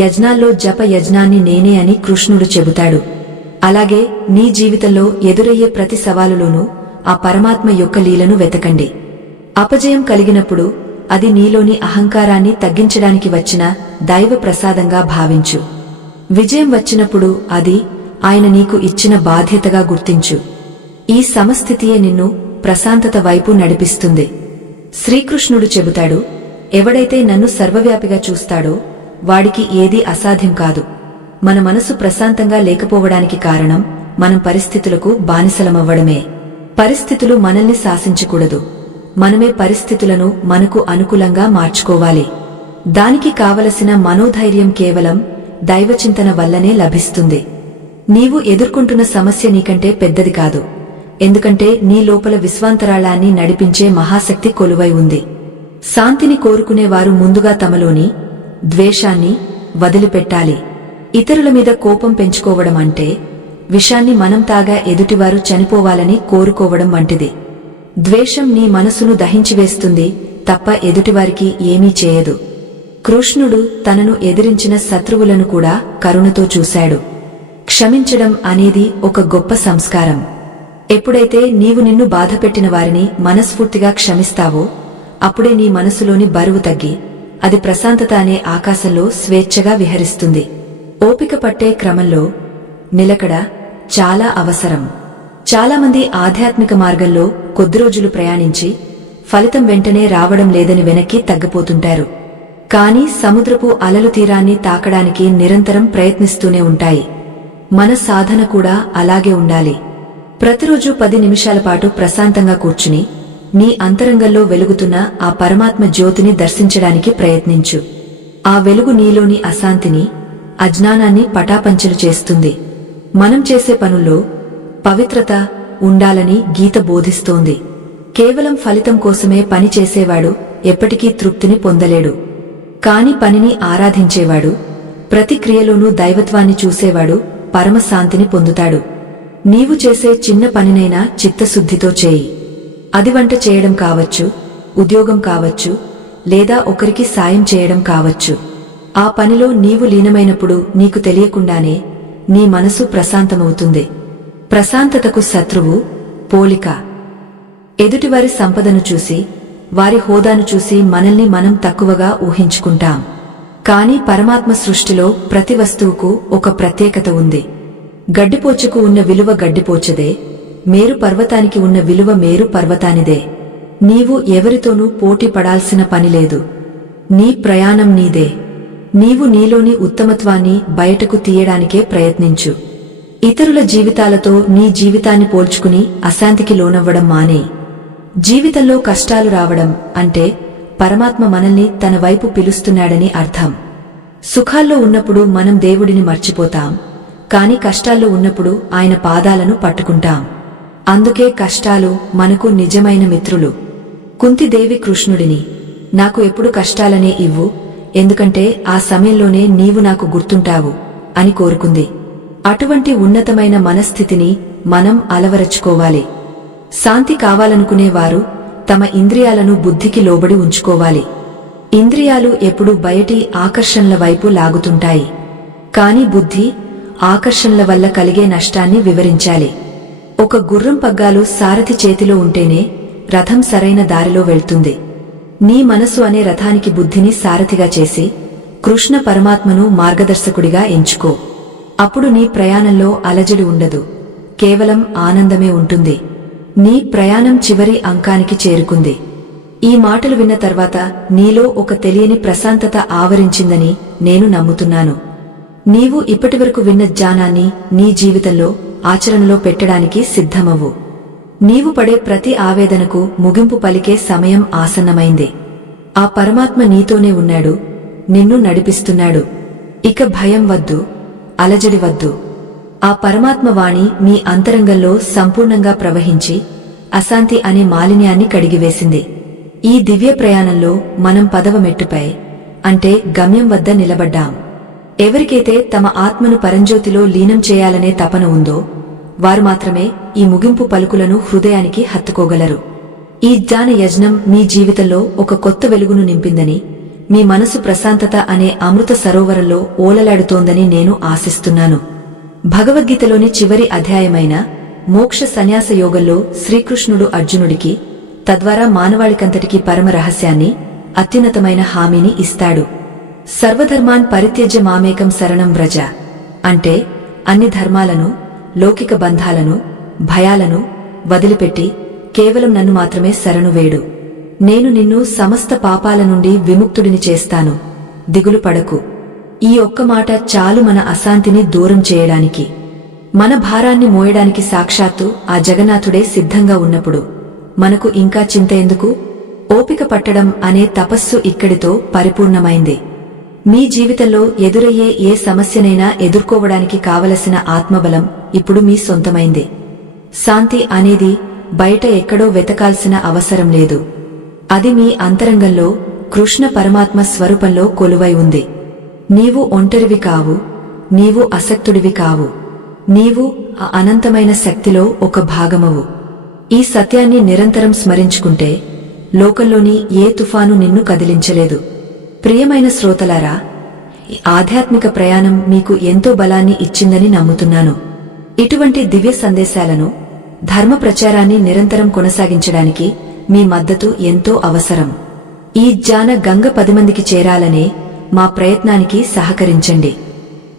యజ్ఞాల్లో జప యజ్ఞాన్ని నేనే అని కృష్ణుడు చెబుతాడు. అలాగే నీ జీవితంలో ఎదురయ్యే ప్రతి సవాలులోనూ ఆ పరమాత్మ యొక్క లీలను వెతకండి. అపజయం కలిగినప్పుడు అది నీలోని అహంకారాన్ని తగ్గించడానికి వచ్చిన దైవ ప్రసాదంగా భావించు. విజయం వచ్చినప్పుడు అది ఆయన నీకు ఇచ్చిన బాధ్యతగా గుర్తించు. ఈ సమస్థితియే నిన్ను ప్రశాంతత వైపు నడిపిస్తుంది. శ్రీకృష్ణుడు చెబుతాడు, ఎవడైతే నన్ను సర్వవ్యాపిగా చూస్తాడో వాడికి ఏదీ అసాధ్యం కాదు. మన మనసు ప్రశాంతంగా లేకపోవడానికి కారణం మనం పరిస్థితులకు బానిసలమవ్వడమే. పరిస్థితులు మనల్ని శాసించకూడదు. మనమే పరిస్థితులను మనకు అనుకూలంగా మార్చుకోవాలి. దానికి కావలసిన మనోధైర్యం కేవలం దైవచింతన వల్లనే లభిస్తుంది. నీవు ఎదుర్కొంటున్న సమస్య నీకంటే పెద్దది కాదు. ఎందుకంటే నీ లోపల విశ్వాంతరాళాన్ని నడిపించే మహాశక్తి కొలువై ఉంది. శాంతిని కోరుకునేవారు ముందుగా తమలోని ద్వేషాన్ని వదిలిపెట్టాలి. ఇతరుల మీద కోపం పెంచుకోవడం అంటే విషాన్ని మనం తాగా ఎదుటివారు చనిపోవాలని కోరుకోవడం వంటిది. ద్వేషం నీ మనసును దహించివేస్తుంది తప్ప ఎదుటివారికి ఏమీ చేయదు. కృష్ణుడు తనను ఎదిరించిన శత్రువులను కూడా కరుణతో చూశాడు. క్షమించడం అనేది ఒక గొప్ప సంస్కారం. ఎప్పుడైతే నీవు నిన్ను బాధపెట్టిన వారిని మనస్ఫూర్తిగా క్షమిస్తావో అప్పుడే నీ మనసులోని బరువు తగ్గి అది ప్రశాంతత అనే ఆకాశంలో స్వేచ్ఛగా విహరిస్తుంది. ఓపిక పట్టే క్రమంలో నిలకడ చాలా అవసరం. చాలామంది ఆధ్యాత్మిక మార్గంలో కొద్ది రోజులు ప్రయాణించి ఫలితం వెంటనే రావడం లేదని వెనక్కి తగ్గిపోతుంటారు. కానీ సముద్రపు అలలు తీరాన్ని తాకడానికి నిరంతరం ప్రయత్నిస్తూనే ఉంటాయి. మన సాధన కూడా అలాగే ఉండాలి. ప్రతిరోజు 10 నిమిషాల పాటు ప్రశాంతంగా కూర్చుని నీ అంతరంగంలో వెలుగుతున్న ఆ పరమాత్మ జ్యోతిని దర్శించడానికి ప్రయత్నించు. ఆ వెలుగు నీలోని అశాంతిని, అజ్ఞానాన్ని పటాపంచలు చేస్తుంది. మనం చేసే పనుల్లో పవిత్రత ఉండాలని గీత బోధిస్తోంది. కేవలం ఫలితం కోసమే పని చేసేవాడు ఎప్పటికీ తృప్తిని పొందలేడు. కాని పనిని ఆరాధించేవాడు, ప్రతి క్రియలోనూ దైవత్వాన్ని చూసేవాడు పరమశాంతిని పొందుతాడు. నీవు చేసే చిన్న పనినైనా చిత్తశుద్ధితో చేయి. అది వంట చేయడం కావచ్చు, ఉద్యోగం కావచ్చు, లేదా ఒకరికి సాయం చేయడం కావచ్చు. ఆ పనిలో నీవు లీనమైనప్పుడు నీకు తెలియకుండానే నీ మనసు ప్రశాంతమవుతుంది. ప్రశాంతతకు శత్రువు పోలిక. ఎదుటివారి సంపదను చూసి, వారి హోదాను చూసి మనల్ని మనం తక్కువగా ఊహించుకుంటాం. కాని పరమాత్మ సృష్టిలో ప్రతి వస్తువుకు ఒక ప్రత్యేకత ఉంది. గడ్డిపోచకు ఉన్న విలువ గడ్డిపోచదే, మేరు పర్వతానికి ఉన్న విలువ మేరు పర్వతానిదే. నీవు ఎవరితోనూ పోటీ పడాల్సిన పనిలేదు. నీ ప్రయాణం నీదే. నీవు నీలోని ఉత్తమత్వాన్ని బయటకు తీయడానికే ప్రయత్నించు. ఇతరుల జీవితాలతో నీ జీవితాన్ని పోల్చుకుని అశాంతికి లోనవ్వడం మానే. జీవితంలో కష్టాలు రావడం అంటే పరమాత్మ మనల్ని తన వైపు పిలుస్తున్నాడని అర్థం. సుఖాల్లో ఉన్నప్పుడు మనం దేవుడిని మర్చిపోతాం, కాని కష్టాల్లో ఉన్నప్పుడు ఆయన పాదాలను పట్టుకుంటాం. అందుకే కష్టాలు మనకు నిజమైన మిత్రులు. కుంతిదేవి కృష్ణుడిని, నాకు ఎప్పుడు కష్టాలనే ఇవ్వు, ఎందుకంటే ఆ సమయంలోనే నీవు నాకు గుర్తుంటావు అని కోరుకుంది. అటువంటి ఉన్నతమైన మనస్థితిని మనం అలవరచుకోవాలి. శాంతి కావాలనుకునేవారు తమ ఇంద్రియాలను బుద్ధికి లోబడి ఉంచుకోవాలి. ఇంద్రియాలు ఎప్పుడూ బయటి ఆకర్షణల వైపు లాగుతుంటాయి. కాని బుద్ధి ఆకర్షణల వల్ల కలిగే నష్టాన్ని వివరించాలి. ఒక గుర్రం పగ్గాలు సారథి చేతిలో ఉంటేనే రథం సరైన దారిలో వెళ్తుంది. నీ మనసు అనే రథానికి బుద్ధిని సారథిగా చేసి కృష్ణ పరమాత్మను మార్గదర్శకుడిగా ఎంచుకో. అప్పుడు నీ ప్రయాణంలో అలజడి ఉండదు, కేవలం ఆనందమే ఉంటుంది. నీ ప్రయాణం చివరి అంకానికి చేరుకుంది. ఈ మాటలు విన్న తర్వాత నీలో ఒక తెలియని ప్రశాంతత ఆవరించిందని నేను నమ్ముతున్నాను. నీవు ఇప్పటివరకు విన్న జ్ఞానాన్ని నీ జీవితంలో ఆచరణలో పెట్టడానికి సిద్ధమవ్వు. నీవు పడే ప్రతి ఆవేదనకు ముగింపు పలికే సమయం ఆసన్నమైంది. ఆ పరమాత్మ నీతోనే ఉన్నాడు, నిన్ను నడిపిస్తున్నాడు. ఇక భయం వద్దు, అలజడి వద్దు. ఆ పరమాత్మ వాణి మీ అంతరంగంలో సంపూర్ణంగా ప్రవహించి అశాంతి అనే మాలిన్యాన్ని కడిగివేసింది. ఈ దివ్య ప్రయాణంలో మనం 10వ మెట్టుపై అంటే గమ్యం వద్ద నిలబడ్డాం. ఎవరికైతే తమ ఆత్మను పరంజ్యోతిలో లీనం చేయాలనే తపన ఉందో వారు మాత్రమే ఈ ముగింపు పలుకులను హృదయానికి హత్తుకోగలరు. ఈ జ్ఞాన యజ్ఞం మీ జీవితంలో ఒక కొత్త వెలుగును నింపిందని, మీ మనసు ప్రశాంతత అనే అమృత సరోవరంలో ఓలలాడుతోందని నేను ఆశిస్తున్నాను. భగవద్గీతలోని చివరి అధ్యాయమైన మోక్ష సన్యాస యోగంలో శ్రీకృష్ణుడు అర్జునుడికి, తద్వారా మానవాళికంతటికీ పరమ రహస్యాన్ని, అత్యున్నతమైన హామీని ఇస్తాడు. సర్వధర్మాన్ పరిత్యజ్య మామేకం శరణం వ్రజ అంటే అన్ని ధర్మాలను, లౌకిక బంధాలను, భయాలను వదిలిపెట్టి కేవలం నన్ను మాత్రమే శరణు వేడు. నేను నిన్ను సమస్త పాపాల నుండి విముక్తుడిని చేస్తాను, దిగులు పడకు. ఈ ఒక్క మాట చాలు మన అశాంతిని దూరం చేయడానికి. మన భారాన్ని మోయడానికి సాక్షాత్తు ఆ జగన్నాథుడే సిద్ధంగా ఉన్నప్పుడు మనకు ఇంకా చింత ఎందుకు? ఓపిక పట్టడం అనే తపస్సు ఇక్కడితో పరిపూర్ణమైంది. మీ జీవితంలో ఎదురయ్యే ఏ సమస్యనైనా ఎదుర్కోవడానికి కావలసిన ఆత్మబలం ఇప్పుడు మీ సొంతమైంది. శాంతి అనేది బయట ఎక్కడో వెతకాల్సిన అవసరం లేదు. అది మీ అంతరంగంలో కృష్ణ పరమాత్మ స్వరూపంలో కొలువై ఉంది. నీవు ఒంటరివి కావు, నీవు అసక్తుడివి కావు. నీవు ఆ అనంతమైన శక్తిలో ఒక భాగమవు. ఈ సత్యాన్ని నిరంతరం స్మరించుకుంటే లోకంలోని ఏ తుఫాను నిన్ను కదిలించలేదు. ప్రియమైన శ్రోతలారా, ఈ ఆధ్యాత్మిక ప్రయాణం మీకు ఎంతో బలాన్ని ఇచ్చిందని నమ్ముతున్నాను. ఇటువంటి దివ్య సందేశాలను, ధర్మ ప్రచారాన్ని నిరంతరం కొనసాగించడానికి మీ మద్దతు ఎంతో అవసరం. ఈ జ్ఞాన గంగ 10 మందికి చేరాలనే మా ప్రయత్నానికి సహకరించండి.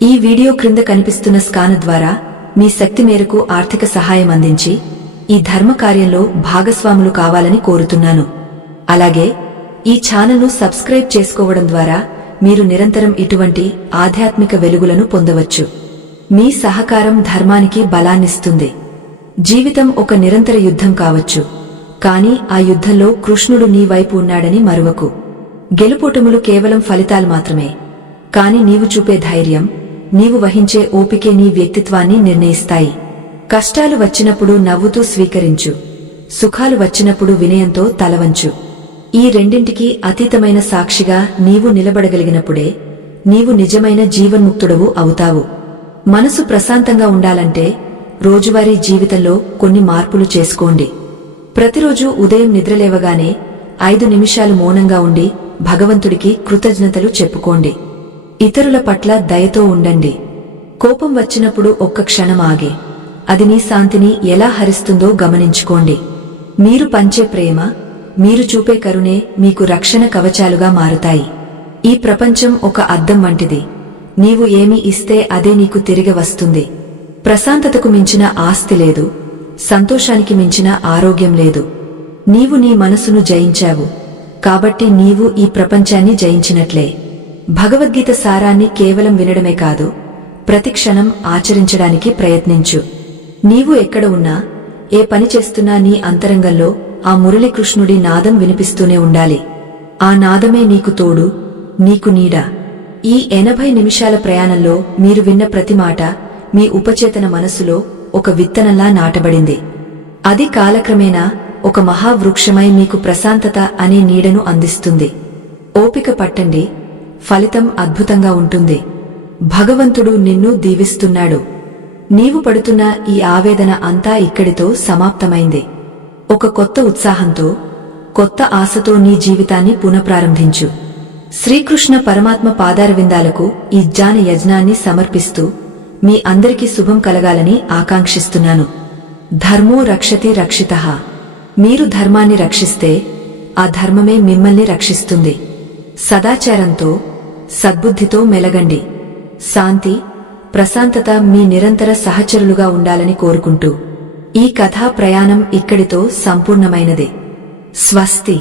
ఈ వీడియో క్రింద కనిపిస్తున్న స్కాన్ ద్వారా మీ శక్తి మేరకు ఆర్థిక సహాయం అందించి ఈ ధర్మ కార్యంలో భాగస్వాములు కావాలని కోరుతున్నాను. అలాగే ఈ ఛానల్ను సబ్స్క్రైబ్ చేసుకోవడం ద్వారా మీరు నిరంతరం ఇటువంటి ఆధ్యాత్మిక వెలుగులను పొందవచ్చు. మీ సహకారం ధర్మానికి బలాన్నిస్తుంది. జీవితం ఒక నిరంతర యుద్ధం కావచ్చు, కాని ఆ యుద్ధంలో కృష్ణుడు నీ వైపు ఉన్నాడని మరువకు. గెలుపోటములు కేవలం ఫలితాలు మాత్రమే, కాని నీవు చూపే ధైర్యం, నీవు వహించే ఓపికే నీ వ్యక్తిత్వాన్ని నిర్ణయిస్తాయి. కష్టాలు వచ్చినప్పుడు నవ్వుతూ స్వీకరించు, సుఖాలు వచ్చినప్పుడు వినయంతో తలవంచు. ఈ రెండింటికి అతీతమైన సాక్షిగా నీవు నిలబడగలిగినప్పుడే నీవు నిజమైన జీవన్ముక్తుడవు అవుతావు. మనసు ప్రశాంతంగా ఉండాలంటే రోజువారీ జీవితంలో కొన్ని మార్పులు చేసుకోండి. ప్రతిరోజు ఉదయం నిద్రలేవగానే 5 నిమిషాలు మౌనంగా ఉండి భగవంతుడికి కృతజ్ఞతలు చెప్పుకోండి. ఇతరుల పట్ల దయతో ఉండండి. కోపం వచ్చినప్పుడు ఒక్క క్షణం ఆగి అది నీ శాంతిని ఎలా హరిస్తుందో గమనించుకోండి. మీరు పంచే ప్రేమ, మీరు చూపే కరుణే మీకు రక్షణ కవచాలుగా మారుతాయి. ఈ ప్రపంచం ఒక అద్దం వంటిది. నీవు ఏమి ఇస్తే అదే నీకు తిరిగి వస్తుంది. ప్రశాంతతకు మించిన ఆస్తి లేదు, సంతోషానికి మించిన ఆరోగ్యం లేదు. నీవు నీ మనసును జయించావు, కాబట్టి నీవు ఈ ప్రపంచాన్ని జయించినట్లే. భగవద్గీత సారాన్ని కేవలం వినడమే కాదు, ప్రతిక్షణం ఆచరించడానికి ప్రయత్నించు. నీవు ఎక్కడ ఉన్నా, ఏ పని చేస్తున్నా నీ అంతరంగంలో ఆ మురళీకృష్ణుడి నాదం వినిపిస్తూనే ఉండాలి. ఆ నాదమే నీకు తోడు, నీకు నీడ. ఈ 80 నిమిషాల ప్రయాణంలో మీరు విన్న ప్రతి మాట మీ ఉపచేతన మనసులో ఒక విత్తనంలా నాటబడింది. అది కాలక్రమేణా ఒక మహావృక్షమై మీకు ప్రశాంతత అనే నీడను అందిస్తుంది. ఓపిక పట్టండి, ఫలితం అద్భుతంగా ఉంటుంది. భగవంతుడు నిన్ను దీవిస్తున్నాడు. నీవు పడుతున్న ఈ ఆవేదన అంతా ఇక్కడితో సమాప్తమైంది. ఒక కొత్త ఉత్సాహంతో, కొత్త ఆశతో నీ జీవితాన్ని పునఃప్రారంభించు. శ్రీకృష్ణ పరమాత్మ పాదారవిందాలకు ఈ జ్ఞాన యజ్ఞాన్ని సమర్పిస్తూ మీ అందరికీ శుభం కలగాలని ఆకాంక్షిస్తున్నాను. ధర్మో రక్షతి రక్షితః. మీరు ధర్మాన్ని రక్షిస్తే ఆ ధర్మమే మిమ్మల్ని రక్షిస్తుంది. సదాచారంతో, సద్బుద్ధితో మెలగండి. శాంతి, ప్రశాంతత మీ నిరంతర సహచరులుగా ఉండాలని కోరుకుంటూ ఈ కథా ప్రయాణం ఇక్కడితో సంపూర్ణమైనది. స్వస్తి.